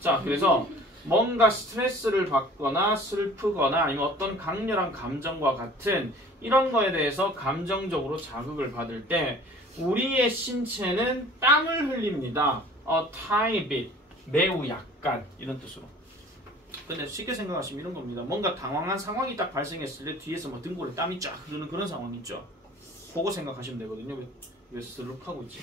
자, 그래서 뭔가 스트레스를 받거나 슬프거나 아니면 어떤 강렬한 감정과 같은 이런 거에 대해서 감정적으로 자극을 받을 때 우리의 신체는 땀을 흘립니다. A tiny bit, 매우 약간 이런 뜻으로. 근데 쉽게 생각하시면 이런 겁니다. 뭔가 당황한 상황이 딱 발생했을 때 뒤에서 뭐 등골에 땀이 쫙 흐르는 그런 상황 있죠. 그거 생각하시면 되거든요. 왜 스르륵 하고 있지?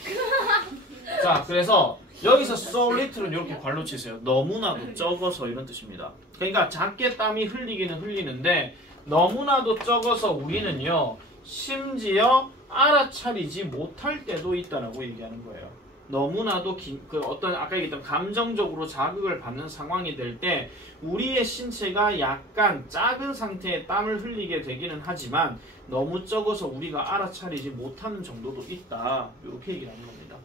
자, 그래서 여기서 so little은 이렇게 발로 치세요. 너무나도 적어서 이런 뜻입니다. 그러니까 작게 땀이 흘리기는 흘리는데 너무나도 적어서 우리는요 심지어 알아차리지 못할 때도 있다라고 얘기하는 거예요. 너무나도 어떤 아까 얘기했던 감정적으로 자극을 받는 상황이 될 때 우리의 신체가 약간 작은 상태의 땀을 흘리게 되기는 하지만 너무 적어서 우리가 알아차리지 못하는 정도도 있다. 이렇게 얘기를 하는 겁니다.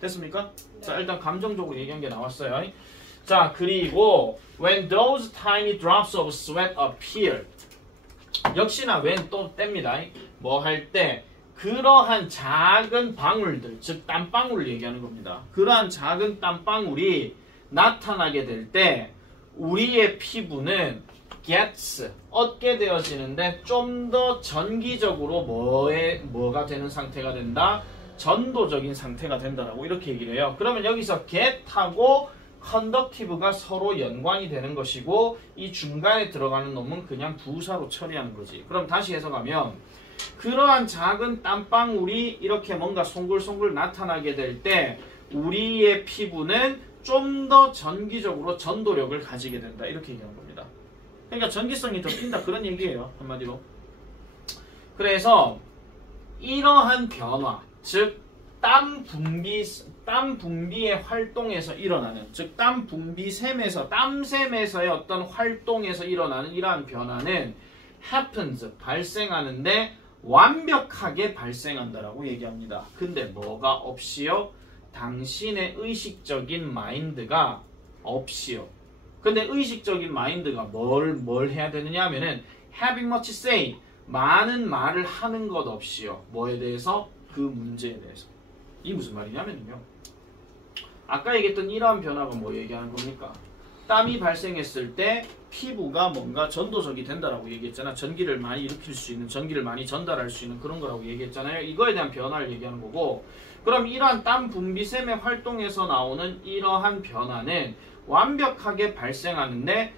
됐습니까? 네. 자, 일단 감정적으로 얘기한 게 나왔어요. 자, 그리고 when those tiny drops of sweat appear. 역시나 when 또 뗍니다. 뭐 할 때 그러한 작은 방울들, 즉 땀방울을 얘기하는 겁니다. 그러한 작은 땀방울이 나타나게 될 때 우리의 피부는 gets, 얻게 되어지는데 좀 더 전기적으로 뭐가 되는 상태가 된다? 전도적인 상태가 된다라고 이렇게 얘기를 해요. 그러면 여기서 get하고 conductive가 서로 연관이 되는 것이고 이 중간에 들어가는 놈은 그냥 부사로 처리하는 거지. 그럼 다시 해석하면 그러한 작은 땀방울이 이렇게 뭔가 송글송글 나타나게 될 때 우리의 피부는 좀 더 전기적으로 전도력을 가지게 된다. 이렇게 얘기하는 겁니다. 그러니까 전기성이 더 튄다. 그런 얘기예요. 한마디로. 그래서 이러한 변화, 즉 땀 분비의 활동에서 일어나는, 즉 땀 분비샘에서 땀샘에서의 어떤 활동에서 일어나는 이러한 변화는 happens 발생하는데 완벽하게 발생한다라고 얘기합니다. 근데 뭐가 없이요? 당신의 의식적인 마인드가 없이요. 근데 의식적인 마인드가 뭘 해야 되느냐 하면은 having much say 많은 말을 하는 것 없이요. 뭐에 대해서? 그 문제에 대해서. 이 무슨 말이냐면요. 아까 얘기했던 이러한 변화가 뭐 얘기하는 겁니까? 땀이 발생했을 때 피부가 뭔가 전도적이 된다라고 얘기했잖아. 전기를 많이 일으킬 수 있는, 전기를 많이 전달할 수 있는 그런 거라고 얘기했잖아요. 이거에 대한 변화를 얘기하는 거고, 그럼 이러한 땀 분비샘의 활동에서 나오는 이러한 변화는 완벽하게 발생하는데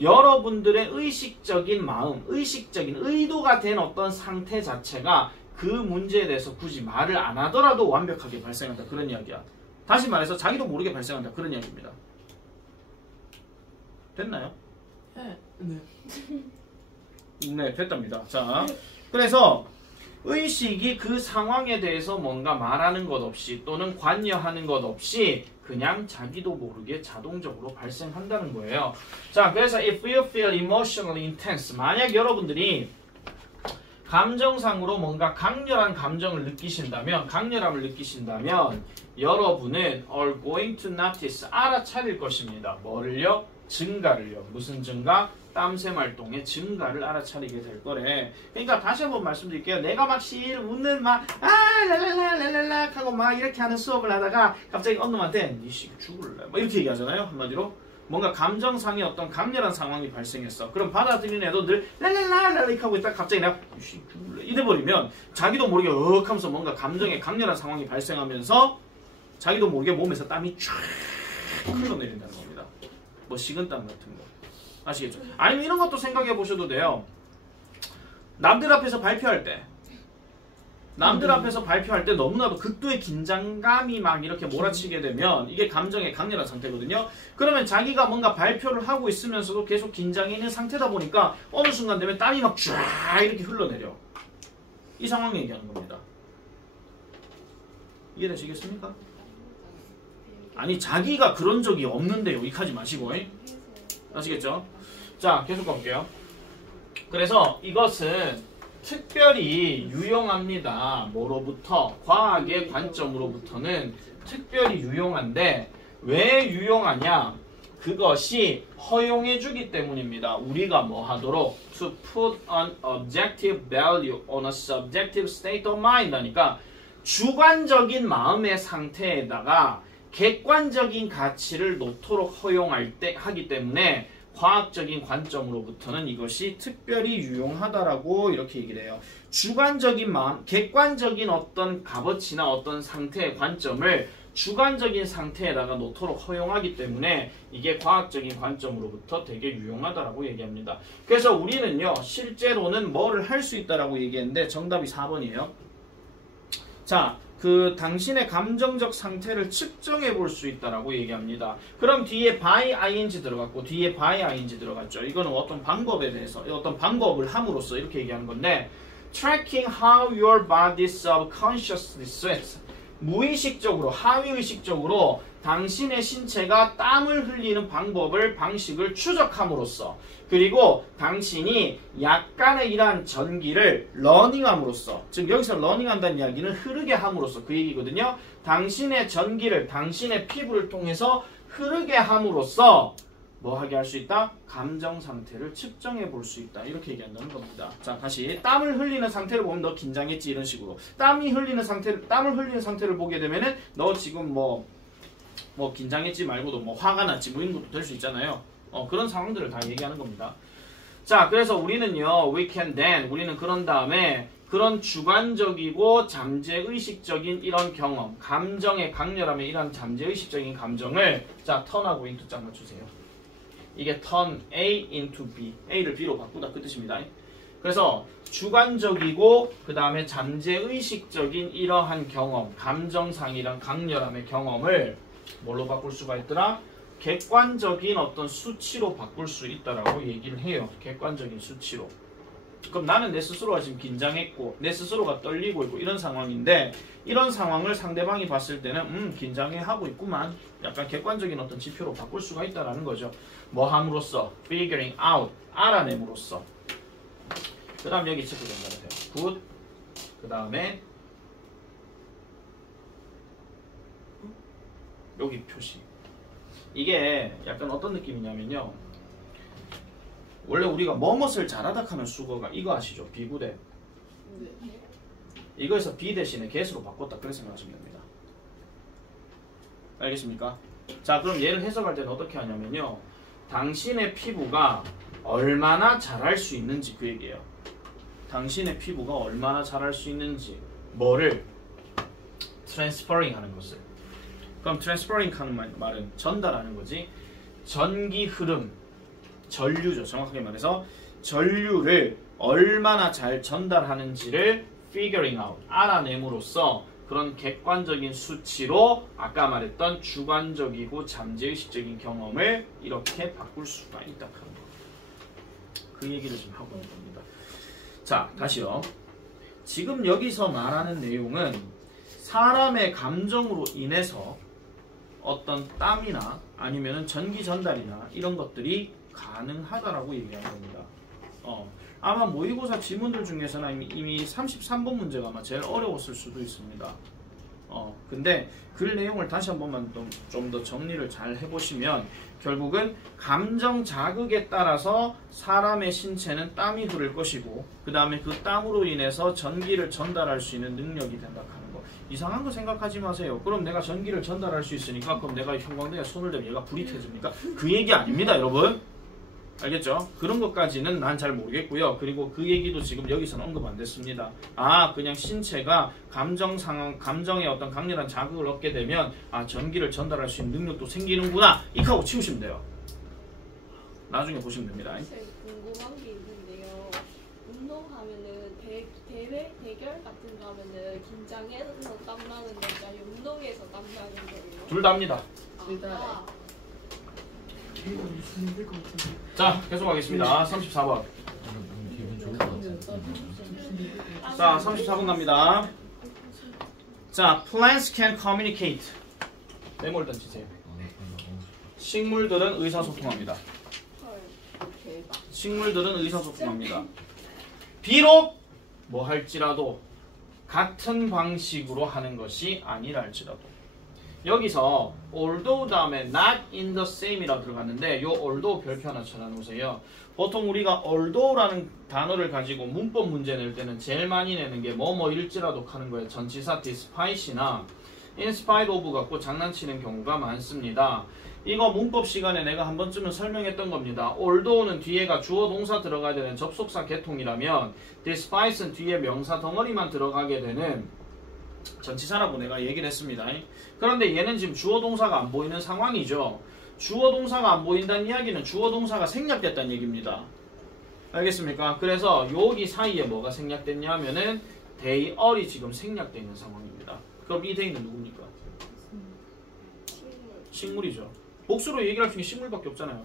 여러분들의 의식적인 마음, 의식적인 의도가 된 어떤 상태 자체가 그 문제에 대해서 굳이 말을 안 하더라도 완벽하게 발생한다. 그런 이야기야. 다시 말해서 자기도 모르게 발생한다. 그런 이야기입니다. 됐나요? 네. 네, 됐답니다. 자, 그래서 의식이 그 상황에 대해서 뭔가 말하는 것 없이 또는 관여하는 것 없이 그냥 자기도 모르게 자동적으로 발생한다는 거예요. 자, 그래서 if you feel emotionally intense, 만약 여러분들이 감정상으로 뭔가 강렬한 감정을 느끼신다면, 강렬함을 느끼신다면 여러분은 are going to notice, 알아차릴 것입니다. 뭐를요? 증가를요. 무슨 증가? 땀샘 활동의 증가를 알아차리게 될 거래. 그러니까 다시 한번 말씀드릴게요. 내가 막 실 웃는 막 랄랄라 하고 막 이렇게 하는 수업을 하다가 갑자기 어느 놈한테 니 씨 죽을래 막 이렇게 얘기하잖아요. 한마디로 뭔가 감정상의 어떤 강렬한 상황이 발생했어. 그럼 받아들이는 애도 늘 랄랄라 이렇게 하고 있다가 갑자기 내가 니 씨 죽을래 이래버리면 자기도 모르게 으악 하면서 뭔가 감정의 강렬한 상황이 발생하면서 자기도 모르게 몸에서 땀이 쫙 흘러내린다는 겁니다. 뭐 식은땀 같은 거. 아시겠죠? 아니면 이런 것도 생각해 보셔도 돼요. 남들 앞에서 발표할 때 너무나도 극도의 긴장감이 막 이렇게 몰아치게 되면 이게 감정의 강렬한 상태거든요. 그러면 자기가 뭔가 발표를 하고 있으면서도 계속 긴장해 있는 상태다 보니까 어느 순간 되면 땀이 막 쫙 이렇게 흘러내려. 이 상황 얘기하는 겁니다. 이해되시겠습니까? 아니 자기가 그런 적이 없는데 욕하지 마시고 아시겠죠? 자, 계속 가볼게요. 그래서 이것은 특별히 유용합니다. 뭐로부터? 과학의 관점으로부터는 특별히 유용한데 왜 유용하냐? 그것이 허용해주기 때문입니다. 우리가 뭐 하도록? To put an objective value on a subjective state of mind 하니까 주관적인 마음의 상태에다가 객관적인 가치를 놓도록 하기 때문에 과학적인 관점으로부터는 이것이 특별히 유용하다라고 이렇게 얘기를 해요. 주관적인 마음, 객관적인 어떤 값어치나 어떤 상태의 관점을 주관적인 상태에다가 놓도록 허용하기 때문에 이게 과학적인 관점으로부터 되게 유용하다라고 얘기합니다. 그래서 우리는요, 실제로는 뭐를 할 수 있다라고 얘기했는데 정답이 4번이에요. 자, 그 당신의 감정적 상태를 측정해 볼 수 있다라고 얘기합니다. 그럼 뒤에 by ing 들어갔고 뒤에 by ing 들어갔죠. 이거는 어떤 방법에 대해서 어떤 방법을 함으로써 이렇게 얘기하는 건데 tracking how your body subconsciously sweats 무의식적으로 하위의식적으로 당신의 신체가 땀을 흘리는 방식을 추적함으로써 그리고 당신이 약간의 이러한 전기를 러닝함으로써 즉 여기서 러닝한다는 이야기는 흐르게 함으로써 그 얘기거든요. 당신의 전기를 당신의 피부를 통해서 흐르게 함으로써 뭐 하게 할 수 있다? 감정 상태를 측정해 볼 수 있다. 이렇게 얘기한다는 겁니다. 자, 다시 땀을 흘리는 상태를 보면 너 긴장했지 이런 식으로 땀을 흘리는 상태를 보게 되면은 너 지금 뭐 긴장했지 말고도 뭐 화가 났지 뭐 이런 것도 될 수 있잖아요. 그런 상황들을 다 얘기하는 겁니다. 자, 그래서 우리는요, 우리는 그런 다음에 그런 주관적이고 잠재의식적인 이런 경험, 감정의 강렬함의 이런 잠재의식적인 감정을 자, 턴하고 인투 짝 맞추세요. 이게 turn A into B, A를 B로 바꾸다 그 뜻입니다. 그래서 주관적이고 그 다음에 잠재의식적인 이러한 경험, 감정상이란 강렬함의 경험을 뭘로 바꿀 수가 있더라? 객관적인 어떤 수치로 바꿀 수 있다라고 얘기를 해요. 객관적인 수치로. 그럼 나는 내 스스로가 지금 긴장했고 내 스스로가 떨리고 있고 이런 상황인데 이런 상황을 상대방이 봤을 때는 긴장해 하고 있구만. 약간 객관적인 어떤 지표로 바꿀 수가 있다라는 거죠. 뭐 함으로써? figuring out. 알아냄으로써. 그 다음 여기 체크된다고 해요. good. 그 다음에 여기 표시. 이게 약간 어떤 느낌이냐면요. 원래 우리가 뭐뭇을 잘하다 하면 수거가 이거 아시죠? 비구대. 이거에서 비 대신에 get으로 바꿨다. 그렇게 생각하시면 됩니다. 알겠습니까? 자, 그럼 얘를 해석할 때는 어떻게 하냐면요. 당신의 피부가 얼마나 잘할 수 있는지 그 얘기예요. 당신의 피부가 얼마나 잘할 수 있는지 뭐를? transferring 하는 것을. 그럼 transferring 하는 말은 전달하는 거지. 전기 흐름, 전류죠. 정확하게 말해서 전류를 얼마나 잘 전달하는지를 figuring out, 알아냄으로써 그런 객관적인 수치로 아까 말했던 주관적이고 잠재의식적인 경험을 이렇게 바꿀 수가 있다 하는 거. 그 얘기를 지금 하고 있는 겁니다. 자, 다시요. 지금 여기서 말하는 내용은 사람의 감정으로 인해서 어떤 땀이나 아니면은 전기 전달이나 이런 것들이 가능하다라고 얘기하는 겁니다. 아마 모의고사 지문들 중에서는 이미 33번 문제가 아마 제일 어려웠을 수도 있습니다. 근데 그 내용을 다시 한 번만 좀 더 정리를 잘 해보시면 결국은 감정 자극에 따라서 사람의 신체는 땀이 흐를 것이고 그 다음에 그 땀으로 인해서 전기를 전달할 수 있는 능력이 된다 하는 거. 이상한 거 생각하지 마세요. 그럼 내가 전기를 전달할 수 있으니까 그럼 내가 형광등에 손을 대면 얘가 불이 켜집니까? 그 얘기 아닙니다, 여러분. 알겠죠? 그런 것까지는 난 잘 모르겠고요. 그리고 그 얘기도 지금 여기서는 언급 안 됐습니다. 그냥 신체가 감정 상황, 감정의 어떤 강렬한 자극을 얻게 되면 전기를 전달할 수 있는 능력도 생기는구나. 이하고 치우시면 돼요. 나중에 보시면 됩니다. 궁금한 게 있는데요. 운동하면은 대결 같은 거 하면은 긴장해서 땀나는 건지 아니면 운동에서 땀나는 거예요? 둘 다입니다. 자, 계속하겠습니다. 34번. 자, 34번 갑니다. 자, plants can communicate. 메모를 던지세요. 식물들은 의사소통합니다. 식물들은 의사소통합니다. 비록 뭐 할지라도 같은 방식으로 하는 것이 아니라 할지라도. 여기서 although 다음에 not in the same이라고 들어갔는데 요 although 별표 하나 쳐놔놓으세요. 보통 우리가 although라는 단어를 가지고 문법 문제 낼 때는 제일 많이 내는 게 뭐뭐일지라도 하는 거예요. 전치사 despite이나 in spite of 갖고 장난치는 경우가 많습니다. 이거 문법 시간에 내가 한 번쯤은 설명했던 겁니다. although는 뒤에가 주어 동사 들어가야 되는 접속사 계통이라면 despite는 뒤에 명사 덩어리만 들어가게 되는 전치사라고 내가 얘기를 했습니다. 그런데 얘는 지금 주어 동사가 안 보이는 상황이죠. 주어 동사가 안 보인다는 이야기는 주어 동사가 생략됐다는 얘기입니다. 알겠습니까? 그래서 여기 사이에 뭐가 생략됐냐 하면은 they are이 지금 생략되어 있는 상황입니다. 그럼 이 they는 누굽니까? 식물이죠. 복수로 얘기할 수 있는 게 식물밖에 없잖아요.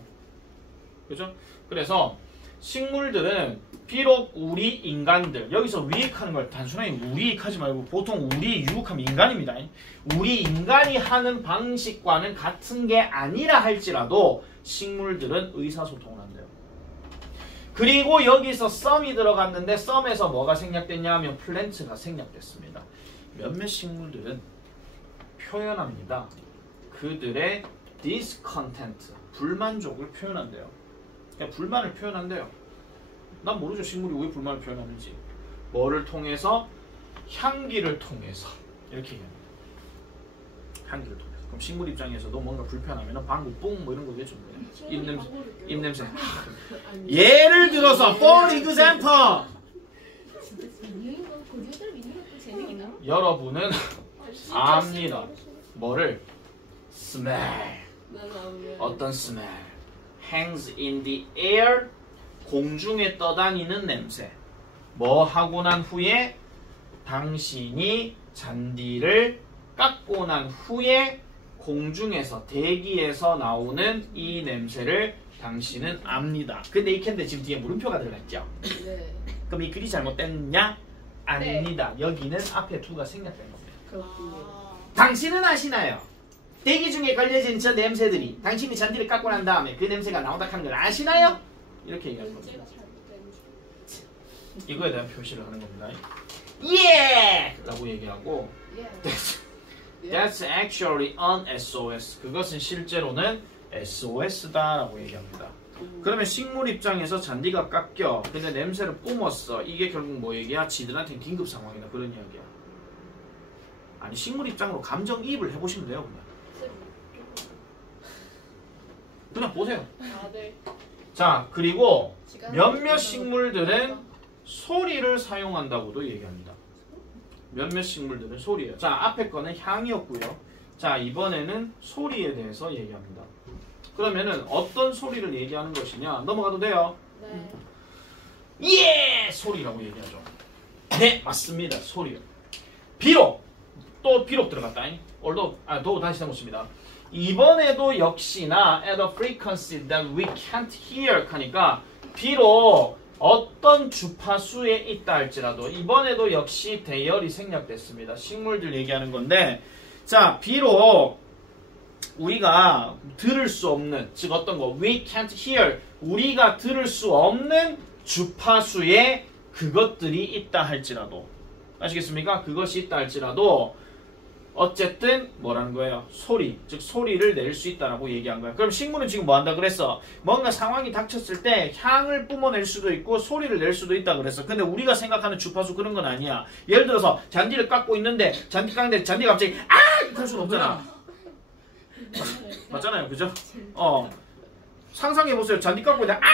그죠? 그래서 식물들은 비록 우리 인간들, 여기서 위익하는 걸 단순하게 우리익하지 말고 보통 우리 유익하면 인간입니다. 우리 인간이 하는 방식과는 같은 게 아니라 할지라도 식물들은 의사소통을 한대요. 그리고 여기서 some이 들어갔는데 some에서 뭐가 생략됐냐 하면 plant가 생략됐습니다. 몇몇 식물들은 표현합니다. 그들의 discontent, 불만족을 표현한대요. 그냥 불만을 표현한대요. 난 모르죠. 식물이 왜 불만을 표현하는지. 뭐를 통해서? 향기를 통해서. 이렇게 얘기합니다. 향기를 통해서. 그럼 식물 입장에서도 뭔가 불편하면 방구 뿡 뭐 이런 거 되죠. 입냄새. 예를 들어서 for example 여러분은 압니다. 뭐를? smell. 어떤 smell? hangs in the air. 공중에 떠다니는 냄새. 뭐 하고 난 후에? 당신이 잔디를 깎고 난 후에 공중에서 대기에서 나오는 이 냄새를 당신은 압니다. 근데 이 캔데 지금 뒤에 물음표가 들어갔죠? 네. 그럼 이 글이 잘못됐냐? 아닙니다. 여기는 앞에 두가 생략된 겁니다. 그렇군요. 당신은 아시나요? 대기 중에 걸려진 저 냄새들이 당신이 잔디를 깎고 난 다음에 그 냄새가 나온다 하는 걸 아시나요? 이렇게 얘기하는 겁니다. 문제가 잘못된 줄. 이거에 대한 표시를 하는 겁니다. Yeah! 라고 얘기하고 That's actually an SOS. 그것은 실제로는 SOS다 라고 얘기합니다. 그러면 식물 입장에서 잔디가 깎여 근데 냄새를 뿜었어. 이게 결국 뭐 얘기야? 지들한테는 긴급 상황이다. 그런 이야기야. 아니 식물 입장으로 감정이입을 해보시면 돼요. 그냥 보세요. 아, 네. 자 그리고 몇몇 식물들은 소리를 사용한다고도 얘기합니다. 몇몇 식물들은 소리예요. 자 앞에 거는 향이었고요. 자 이번에는 소리에 대해서 얘기합니다. 그러면은 어떤 소리를 얘기하는 것이냐 넘어가도 돼요. 네. 예 소리라고 얘기하죠. 네 맞습니다. 소리요. 비록 또 비록 들어갔다. 도 다시 해보십니다. 이번에도 역시나 at a frequency that we can't hear 하니까 비록 어떤 주파수에 있다 할지라도 이번에도 역시 대열이 생략됐습니다. 식물들 얘기하는 건데 자 비록 우리가 들을 수 없는 즉 어떤 거 we can't hear 우리가 들을 수 없는 주파수에 그것들이 있다 할지라도 아시겠습니까? 그것이 있다 할지라도 어쨌든 뭐라는 거예요? 소리, 즉 소리를 낼 수 있다라고 얘기한 거야. 그럼 식물은 지금 뭐 한다 그랬어? 뭔가 상황이 닥쳤을 때 향을 뿜어낼 수도 있고 소리를 낼 수도 있다 그랬어. 근데 우리가 생각하는 주파수 그런 건 아니야. 예를 들어서 잔디를 깎고 있는데 잔디 깎는데 잔디가 갑자기 아! 이렇게 할 수는 없잖아. 맞잖아요, 그죠? 상상해보세요. 잔디 깎고 있는데 아!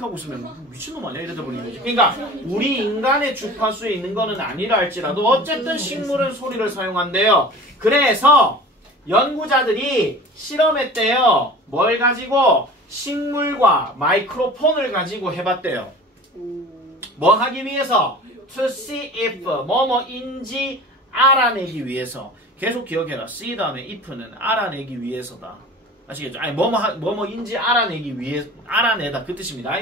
하고 있으면 미친놈 아니야? 이러다 버리는 거지. 그러니까 우리 인간의 주파수에 있는 거는 아니라 할지라도 어쨌든 식물은 소리를 사용한대요. 그래서 연구자들이 실험했대요. 뭘 가지고? 식물과 마이크로폰을 가지고 해봤대요. 뭐 하기 위해서? To see if 뭐뭐인지 알아내기 위해서. 계속 기억해라. see 다음에 if는 알아내기 위해서다. 아시겠죠? 아니 뭐뭐인지 알아내다 그 뜻입니다.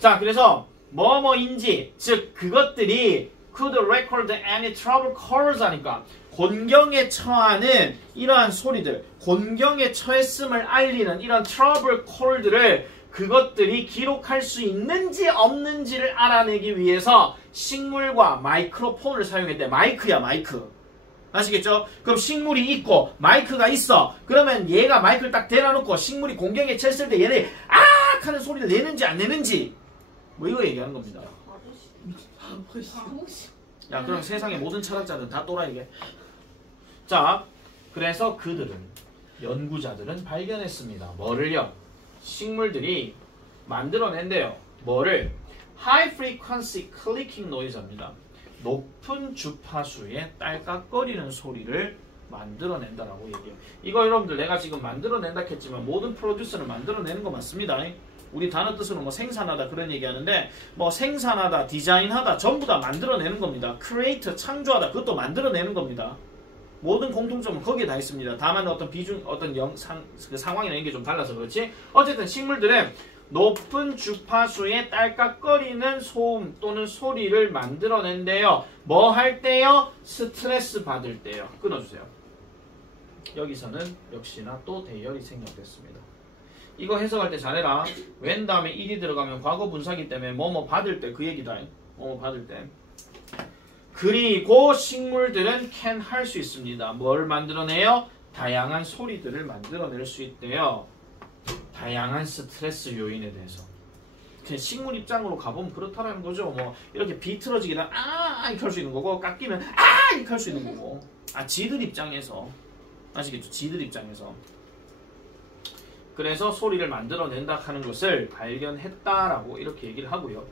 자 그래서 뭐뭐인지 즉 그것들이 could record any trouble calls 하니까 곤경에 처하는 이러한 소리들 곤경에 처했음을 알리는 이런 trouble call들을 그것들이 기록할 수 있는지 없는지를 알아내기 위해서 식물과 마이크로폰을 사용했대. 마이크야 마이크. 아시겠죠? 그럼 식물이 있고 마이크가 있어. 그러면 얘가 마이크를 딱 대놔놓고 식물이 공경에 쳤을 때 얘네 아 하는 소리를 내는지 안 내는지 뭐 이거 얘기하는 겁니다. 야 그럼 세상의 모든 철학자들은 다 또라이게. 자 그래서 그들은 연구자들은 발견했습니다. 뭐를요? 식물들이 만들어낸대요. 뭐를? High frequency clicking noise입니다. 높은 주파수의 딸깍거리는 소리를 만들어낸다라고 얘기해요. 이거 여러분들 내가 지금 만들어낸다 했지만 모든 프로듀서는 만들어내는 거 맞습니다. 우리 단어 뜻으로 뭐 생산하다 그런 얘기하는데 뭐 생산하다, 디자인하다 전부 다 만들어내는 겁니다. create, 창조하다 그것도 만들어내는 겁니다. 모든 공통점은 거기에 다 있습니다. 다만 어떤 비중, 어떤 그 상황이나 이런 게 좀 달라서 그렇지. 어쨌든 식물들은 높은 주파수의 딸깍거리는 소음 또는 소리를 만들어낸대요. 뭐 할 때요? 스트레스 받을 때요. 끊어주세요. 여기서는 역시나 또 대열이 생략됐습니다. 이거 해석할 때 잘해라. when 다음에 일이 들어가면 과거 분사기 때문에 뭐뭐 받을 때 그 얘기다. 뭐뭐 받을 때. 그리고 식물들은 can 할 수 있습니다. 뭘 만들어내요? 다양한 소리들을 만들어낼 수 있대요. 다양한 스트레스 요인에 대해서. 식물 입장으로 가보면 그렇다라는 거죠. 뭐 이렇게 비틀어지기는 이렇게 할 수 있는 거고 깎이면 이렇게 할 수 있는 거고. 지들 입장에서 아시겠죠? 지들 입장에서. 그래서 소리를 만들어낸다 하는 것을 발견했다라고 이렇게 얘기를 하고요.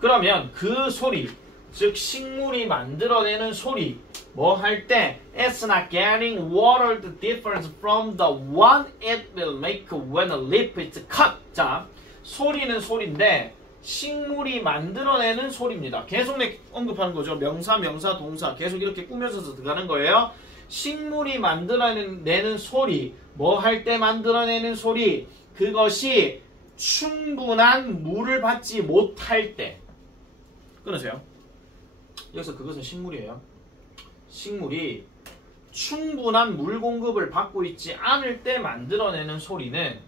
그러면 그 소리, 즉 식물이 만들어내는 소리 뭐 할 때 It's not getting water different from the one it will make when a leaf is cut. 자, 소리는 소리인데 식물이 만들어내는 소리입니다. 계속 언급하는 거죠. 명사, 명사, 동사 계속 이렇게 꾸며져서 들어가는 거예요. 식물이 만들어내는 소리 뭐 할 때 만들어내는 소리 그것이 충분한 물을 받지 못할 때 끊으세요. 여기서 그것은 식물이에요. 식물이 충분한 물 공급을 받고 있지 않을 때 만들어내는 소리는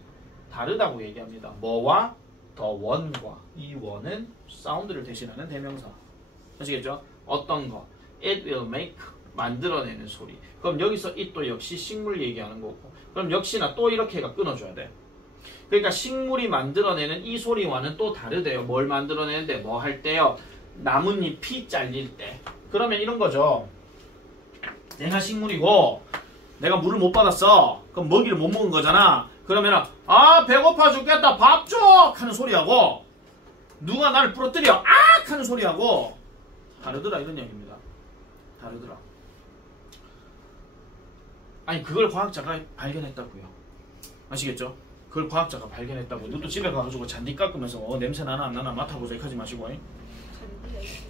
다르다고 얘기합니다. 뭐와? 더 원과. 이 원은 사운드를 대신하는 대명사. 아시겠죠? 어떤 거? It will make. 만들어내는 소리. 그럼 여기서 it도 역시 식물 얘기하는 거고. 그럼 역시나 또 이렇게가 끊어줘야 돼. 그러니까 식물이 만들어내는 이 소리와는 또 다르대요. 뭘 만들어내는데? 뭐 할 때요? 나뭇잎이 잘릴 때. 그러면 이런 거죠. 내가 식물이고 내가 물을 못 받았어. 그럼 먹이를 못 먹은 거잖아. 그러면 아 배고파 죽겠다 밥 줘! 하는 소리하고 누가 나를 부러뜨려 악! 하는 소리하고 다르더라 이런 얘기입니다. 다르더라. 아니 그걸 과학자가 발견했다고요. 아시겠죠? 그걸 과학자가 발견했다고. 너도 집에 가가지고 잔디 깎으면서 냄새 나나 안 나나 맡아보자 이렇게 하지 마시고.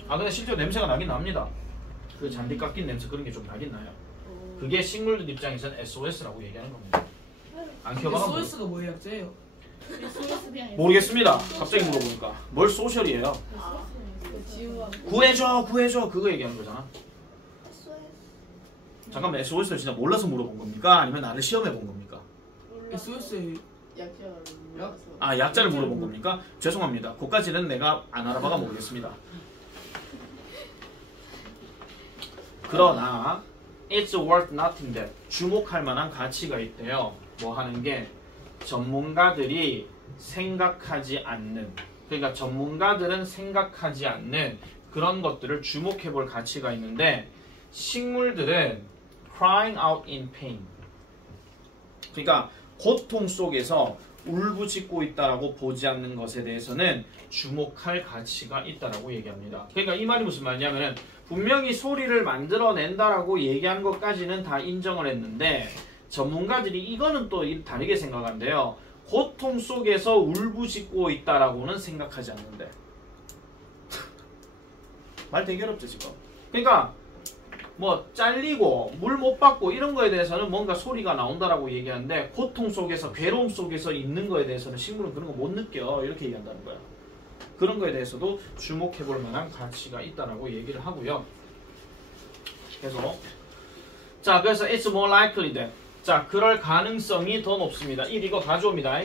아 근데 실제로 냄새가 나긴 납니다. 그 잔디 깎인 냄새 그런 게 좀 나긴 나요. 그게 식물들 입장에서는 SOS라고 얘기하는 겁니다. 안 켜봐가 SOS가 뭐예요, 약자예요? 모르겠습니다. 갑자기 물어보니까 뭘 소셜이에요? 구해줘 구해줘 그거 얘기하는 거잖아. 잠깐만 SOS를 진짜 몰라서 물어본 겁니까? 아니면 나를 시험해 본 겁니까? SOS에 아 약자를 물어본 겁니까? 죄송합니다. 그까지는 내가 안 알아봐가 모르겠습니다. 그러나 it's worth nothing that 주목할 만한 가치가 있대요. 뭐 하는 게 전문가들이 생각하지 않는 그러니까 전문가들은 생각하지 않는 그런 것들을 주목해 볼 가치가 있는데 식물들은 crying out in pain 그러니까 고통 속에서 울부짖고 있다라고 보지 않는 것에 대해서는 주목할 가치가 있다라고 얘기합니다. 그러니까 이 말이 무슨 말이냐면은 분명히 소리를 만들어낸다라고 얘기한 것까지는 다 인정을 했는데 전문가들이 이거는 또 다르게 생각한대요. 고통 속에서 울부짖고 있다라고는 생각하지 않는데. 말 되게 어렵죠 지금. 그러니까 뭐 잘리고 물 못 받고 이런 거에 대해서는 뭔가 소리가 나온다라고 얘기하는데 고통 속에서 괴로움 속에서 있는 거에 대해서는 식물은 그런 거 못 느껴 이렇게 얘기한다는 거야. 그런 거에 대해서도 주목해 볼 만한 가치가 있다라고 얘기를 하고요. 그래서 it's more likely that 자 그럴 가능성이 더 높습니다. 1 이거 가져옵니다.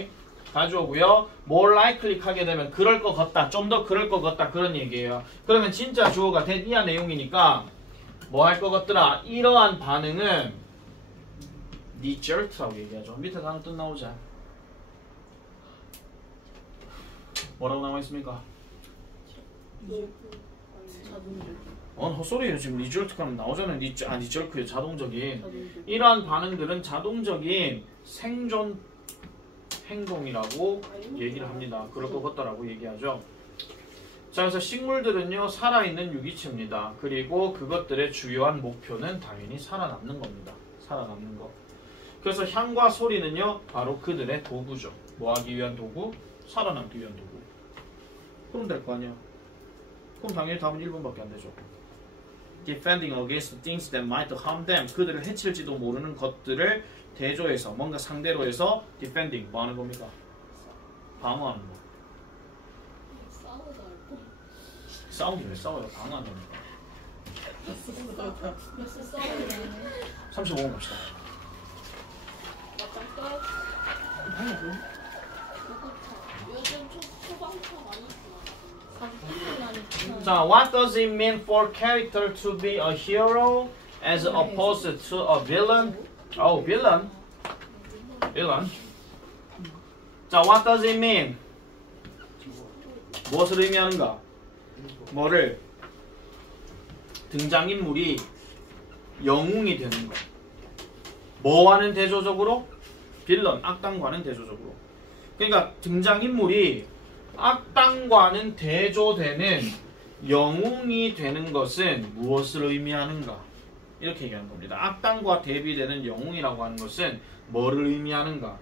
가져오고요. more likely 하게 되면 그럴 것 같다. 좀 더 그럴 것 같다. 그런 얘기예요. 그러면 진짜 주어가 that 이하 내용이니까 뭐 할 것 같더라. 이러한 반응은 result라고 얘기하죠. 밑에 단어 뜻 나오자. 뭐라고 나와 있습니까? 헛소리예요. 지금 result 하면 나오잖아요. result예요. 자동적인. 이러한 반응들은 자동적인 생존 행동이라고 얘기를 합니다. 그럴 것 같다라고 얘기하죠. 자, 그래서 식물들은요 살아있는 유기체입니다. 그리고 그것들의 주요한 목표는 당연히 살아남는 겁니다. 살아남는 거. 그래서 향과 소리는요 바로 그들의 도구죠. 뭐 하기 위한 도구? 살아남기 위한 도구. 그럼 될 거 아니야. 그럼 당연히 답은 1번밖에 안 되죠. Defending against things that might harm them. 그들을 해칠지도 모르는 것들을 대조해서 뭔가 상대로 해서 defending 뭐 하는 겁니까? 방어하는 거. 싸우기 왜 싸워요? 방어하는 겁니까? 35번 갑시다. 요즘 초방차 많이 자, what does it mean for character to be a hero as opposed to a villain? Oh, villain. Villain. 자, what does it mean? 무엇을 의미하는가? 뭐를? 등장인물이 영웅이 되는 것. 뭐와는 대조적으로? 빌런, 악당과는 대조적으로. 그러니까 등장인물이 악당과는 대조되는 영웅이 되는 것은 무엇을 의미하는가? 이렇게 얘기하는 겁니다. 악당과 대비되는 영웅이라고 하는 것은 뭐를 의미하는가?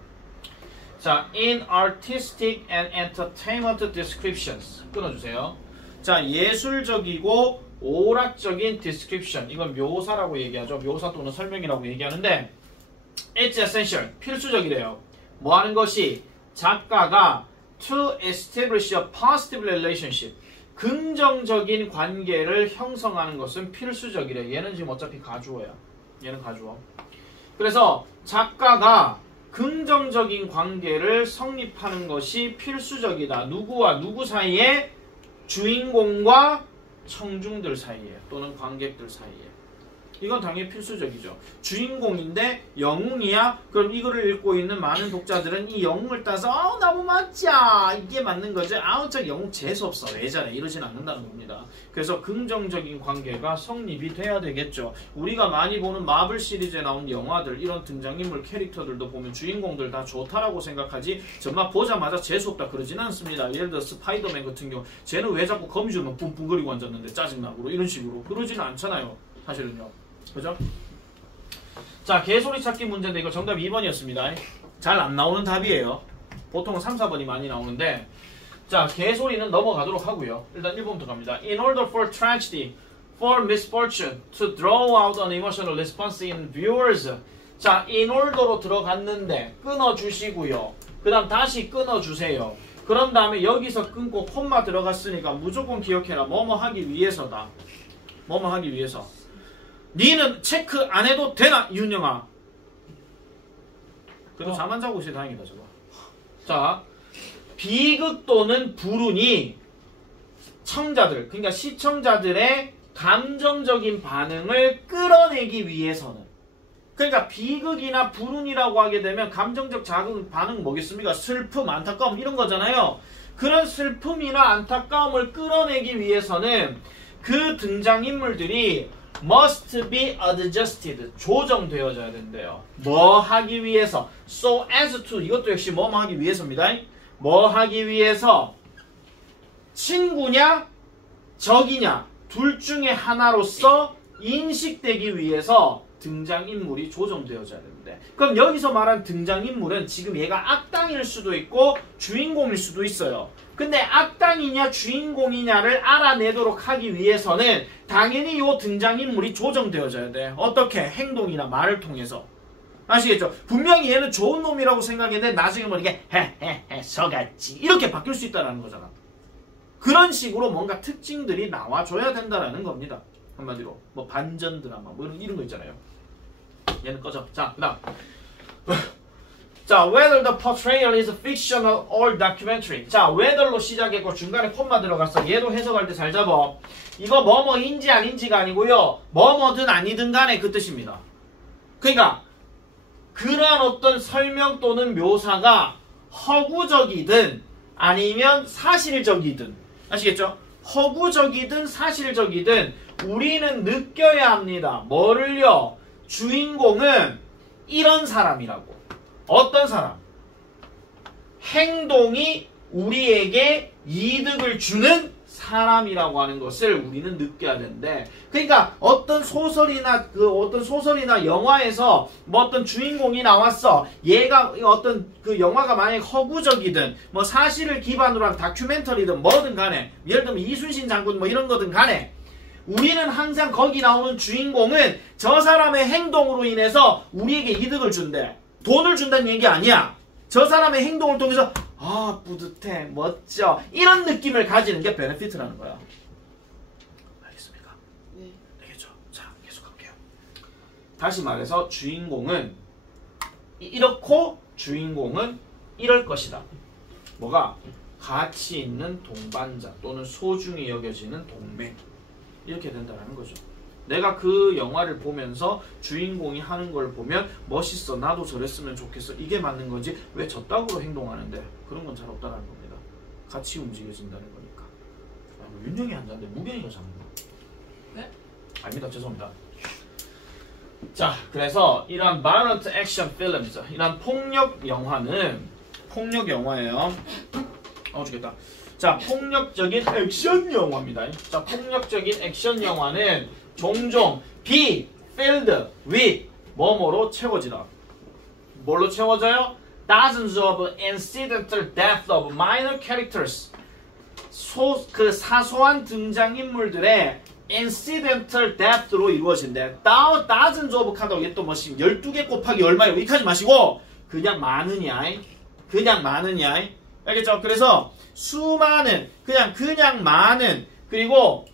자, in artistic and entertainment descriptions 끊어주세요. 자, 예술적이고 오락적인 description 이건 묘사라고 얘기하죠. 묘사 또는 설명이라고 얘기하는데 it's essential 필수적이래요. 뭐 하는 것이? 작가가 to establish a positive relationship. 긍정적인 관계를 형성하는 것은 필수적이래. 얘는 지금 어차피 가주어야. 얘는 가주어. 그래서 작가가 긍정적인 관계를 성립하는 것이 필수적이다. 누구와 누구 사이에? 주인공과 청중들 사이에 또는 관객들 사이에. 이건 당연히 필수적이죠. 주인공인데 영웅이야? 그럼 이거를 읽고 있는 많은 독자들은 이 영웅을 따서 나무 맞자 이게 맞는 거지. 저 영웅 재수없어 왜 저래 이러진 않는다는 겁니다. 그래서 긍정적인 관계가 성립이 돼야 되겠죠. 우리가 많이 보는 마블 시리즈에 나온 영화들 이런 등장인물 캐릭터들도 보면 주인공들 다 좋다라고 생각하지 정말 보자마자 재수없다 그러지는 않습니다. 예를 들어 스파이더맨 같은 경우 쟤는 왜 자꾸 거미줄만 뿜뿜거리고 앉았는데 짜증나고 이런 식으로 그러지는 않잖아요. 사실은요. 그죠? 자, 개소리 찾기 문제인데 이거 정답 2번이었습니다. 잘 안 나오는 답이에요. 보통은 3, 4번이 많이 나오는데 자, 개소리는 넘어가도록 하고요. 일단 1번부터 갑니다. In order for tragedy, for misfortune, to draw out an emotional response in viewers. 자, in order로 들어갔는데 끊어주시고요. 그 다음 다시 끊어주세요. 그런 다음에 여기서 끊고 콤마 들어갔으니까 무조건 기억해라. 뭐뭐 하기 위해서다. 뭐뭐 하기 위해서. 니는 체크 안 해도 되나 윤영아? 그래도 잠 안 자고 있어야 다행이다 저거. 자, 비극 또는 불운이 청자들 그러니까 시청자들의 감정적인 반응을 끌어내기 위해서는 그러니까 비극이나 불운이라고 하게 되면 감정적 자극 반응 뭐겠습니까? 슬픔, 안타까움 이런 거잖아요. 그런 슬픔이나 안타까움을 끌어내기 위해서는 그 등장인물들이 must be adjusted 조정되어져야 된대요. 뭐 하기 위해서 so as to 이것도 역시 뭐 하기 위해서입니다. 뭐 하기 위해서 친구냐 적이냐 둘 중에 하나로서 인식되기 위해서 등장인물이 조정되어져야 되는데 그럼 여기서 말한 등장인물은 지금 얘가 악당일 수도 있고 주인공일 수도 있어요. 근데 악당이냐 주인공이냐를 알아내도록 하기 위해서는 당연히 이 등장인물이 조정되어져야 돼. 어떻게? 행동이나 말을 통해서. 아시겠죠? 분명히 얘는 좋은 놈이라고 생각했는데 나중에 뭐 이게 헤헤헤 서같지 이렇게 바뀔 수 있다는 거잖아. 그런 식으로 뭔가 특징들이 나와줘야 된다라는 겁니다. 한마디로 뭐 반전 드라마 뭐 이런 거 있잖아요. 얘는 꺼져. 자, 그다음. 자, whether the portrayal is fictional or documentary. 자, whether로 시작했고 중간에 콤마 들어갔어. 얘도 해석할 때 잘 잡아. 이거 뭐뭐인지 아닌지가 아니고요. 뭐뭐든 아니든 간에 그 뜻입니다. 그러니까 그러한 어떤 설명 또는 묘사가 허구적이든 아니면 사실적이든 아시겠죠? 허구적이든 사실적이든 우리는 느껴야 합니다. 뭐를요? 주인공은 이런 사람이라고. 어떤 사람? 행동이 우리에게 이득을 주는 사람이라고 하는 것을 우리는 느껴야 되는데 그러니까 어떤 소설이나 영화에서 뭐 어떤 주인공이 나왔어. 얘가 어떤 그 영화가 만약에 허구적이든 뭐 사실을 기반으로 한 다큐멘터리든 뭐든 간에 예를 들면 이순신 장군 뭐 이런 거든 간에 우리는 항상 거기 나오는 주인공은 저 사람의 행동으로 인해서 우리에게 이득을 준대. 돈을 준다는 얘기 아니야. 저 사람의 행동을 통해서 아 뿌듯해 멋져 이런 느낌을 가지는 게 베네피트라는 거야. 알겠습니까? 네. 알겠죠? 자 계속할게요. 다시 말해서 주인공은 이렇고 주인공은 이럴 것이다. 뭐가? 가치 있는 동반자 또는 소중히 여겨지는 동맹 이렇게 된다는 거죠. 내가 그 영화를 보면서 주인공이 하는 걸 보면 멋있어. 나도 저랬으면 좋겠어. 이게 맞는 건지 왜 저따구로 행동하는데 그런 건 잘 없다는 겁니다. 같이 움직여진다는 거니까. 윤영이 앉았는데 무경이가 잡는 거. 네? 아닙니다. 죄송합니다. 자, 그래서 이런 violent action films, 이런 폭력 영화는 폭력 영화예요. 죽겠다. 자, 폭력적인 액션 영화입니다. 자, 폭력적인 액션 영화는 종종 be filled with 뭐뭐로 채워지다. 뭘로 채워져요? Dozens of incidental death of minor characters. 그 사소한 등장인물들의 incidental death로 이루어진대. Dozens of 한다고 이게 또 뭐 12개 곱하기 얼마요? 이렇게 하지 마시고 그냥 많으냐. 그냥 많으냐. 알겠죠? 그래서 수많은 그냥 많은 그리고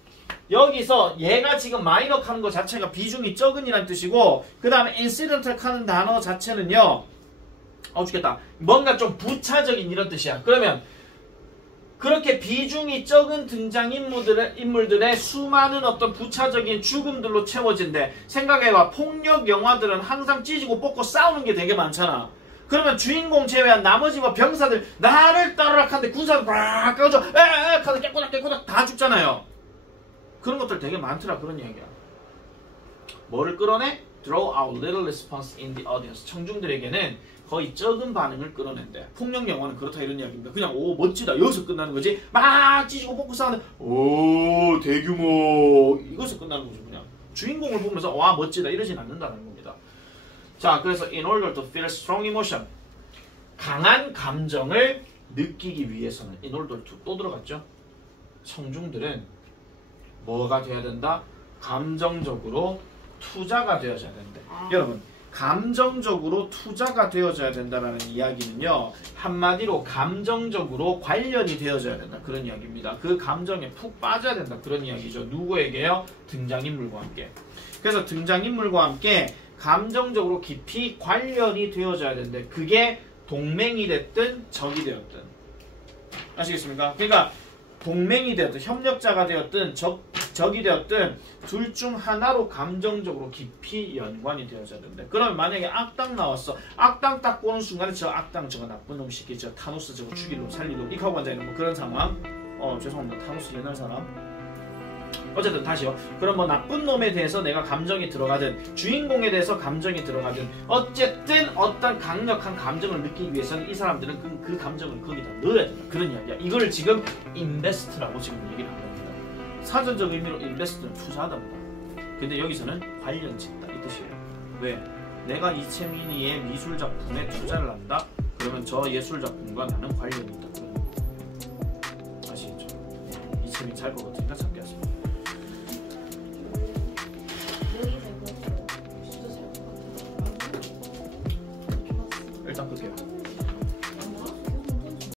여기서 얘가 지금 마이너 하는 것 자체가 비중이 적은이란 뜻이고 그 다음에 incidental 하는 단어 자체는요 죽겠다 뭔가 좀 부차적인 이런 뜻이야. 그러면 그렇게 비중이 적은 등장인물들의 수많은 어떤 부차적인 죽음들로 채워진대. 생각해봐. 폭력 영화들은 항상 찢고 뽑고 싸우는 게 되게 많잖아. 그러면 주인공 제외한 나머지 뭐 병사들 나를 따르락 하는데 군사들 막 꺼져 에에 하는데 깨꼬닥 다 죽잖아요. 그런 것들 되게 많더라. 그런 얘기야. 뭐를 끌어내? Draw out little response in the audience. 청중들에게는 거의 적은 반응을 끌어낸대. 폭력 영화는 그렇다 이런 이야기입니다. 그냥 오 멋지다 여기서 끝나는 거지. 막 찢고 뽑고 싸우는데 오 대규모 이것서 끝나는 거죠. 그냥 주인공을 보면서 와 멋지다 이러진 않는다는 겁니다. 자 그래서 in order to feel strong emotion 강한 감정을 느끼기 위해서는 in order to 또 들어갔죠. 청중들은 뭐가 돼야 된다? 감정적으로 투자가 되어져야 된대. 여러분 감정적으로 투자가 되어져야 된다는 이야기는요 한마디로 감정적으로 관련이 되어져야 된다 그런 이야기입니다. 그 감정에 푹 빠져야 된다 그런 이야기죠. 누구에게요? 등장인물과 함께. 그래서 등장인물과 함께 감정적으로 깊이 관련이 되어져야 되는데 그게 동맹이 됐든 적이 되었든 아시겠습니까? 그러니까 동맹이 되었든 협력자가 되었든 적이 되었든 둘 중 하나로 감정적으로 깊이 연관이 되어져야 된다. 그러면 만약에 악당 나왔어. 악당 딱 보는 순간에 저 악당 저거 나쁜 놈 시키죠. 타노스 저거 죽일 놈 살릴 놈 이카고 앉아있는 뭐 그런 상황. 죄송합니다. 타노스 옛날 사람. 어쨌든 다시요. 그럼 뭐 나쁜 놈에 대해서 내가 감정이 들어가든 주인공에 대해서 감정이 들어가든 어쨌든 어떤 강력한 감정을 느끼기 위해서는 이 사람들은 그 감정을 거기다 넣어야 된다. 그런 이야기야. 이걸 지금 인베스트라고 지금 얘기를 하는 겁니다. 사전적 의미로 인베스트는 투자하다보다. 근데 여기서는 관련 짓다 이 뜻이에요. 왜? 내가 이채민이의 미술 작품에 투자를 한다? 그러면 저 예술 작품과 나는 관련이 있다. 아시겠죠? 이채민 잘 것 같으니까 찾게 하십니다.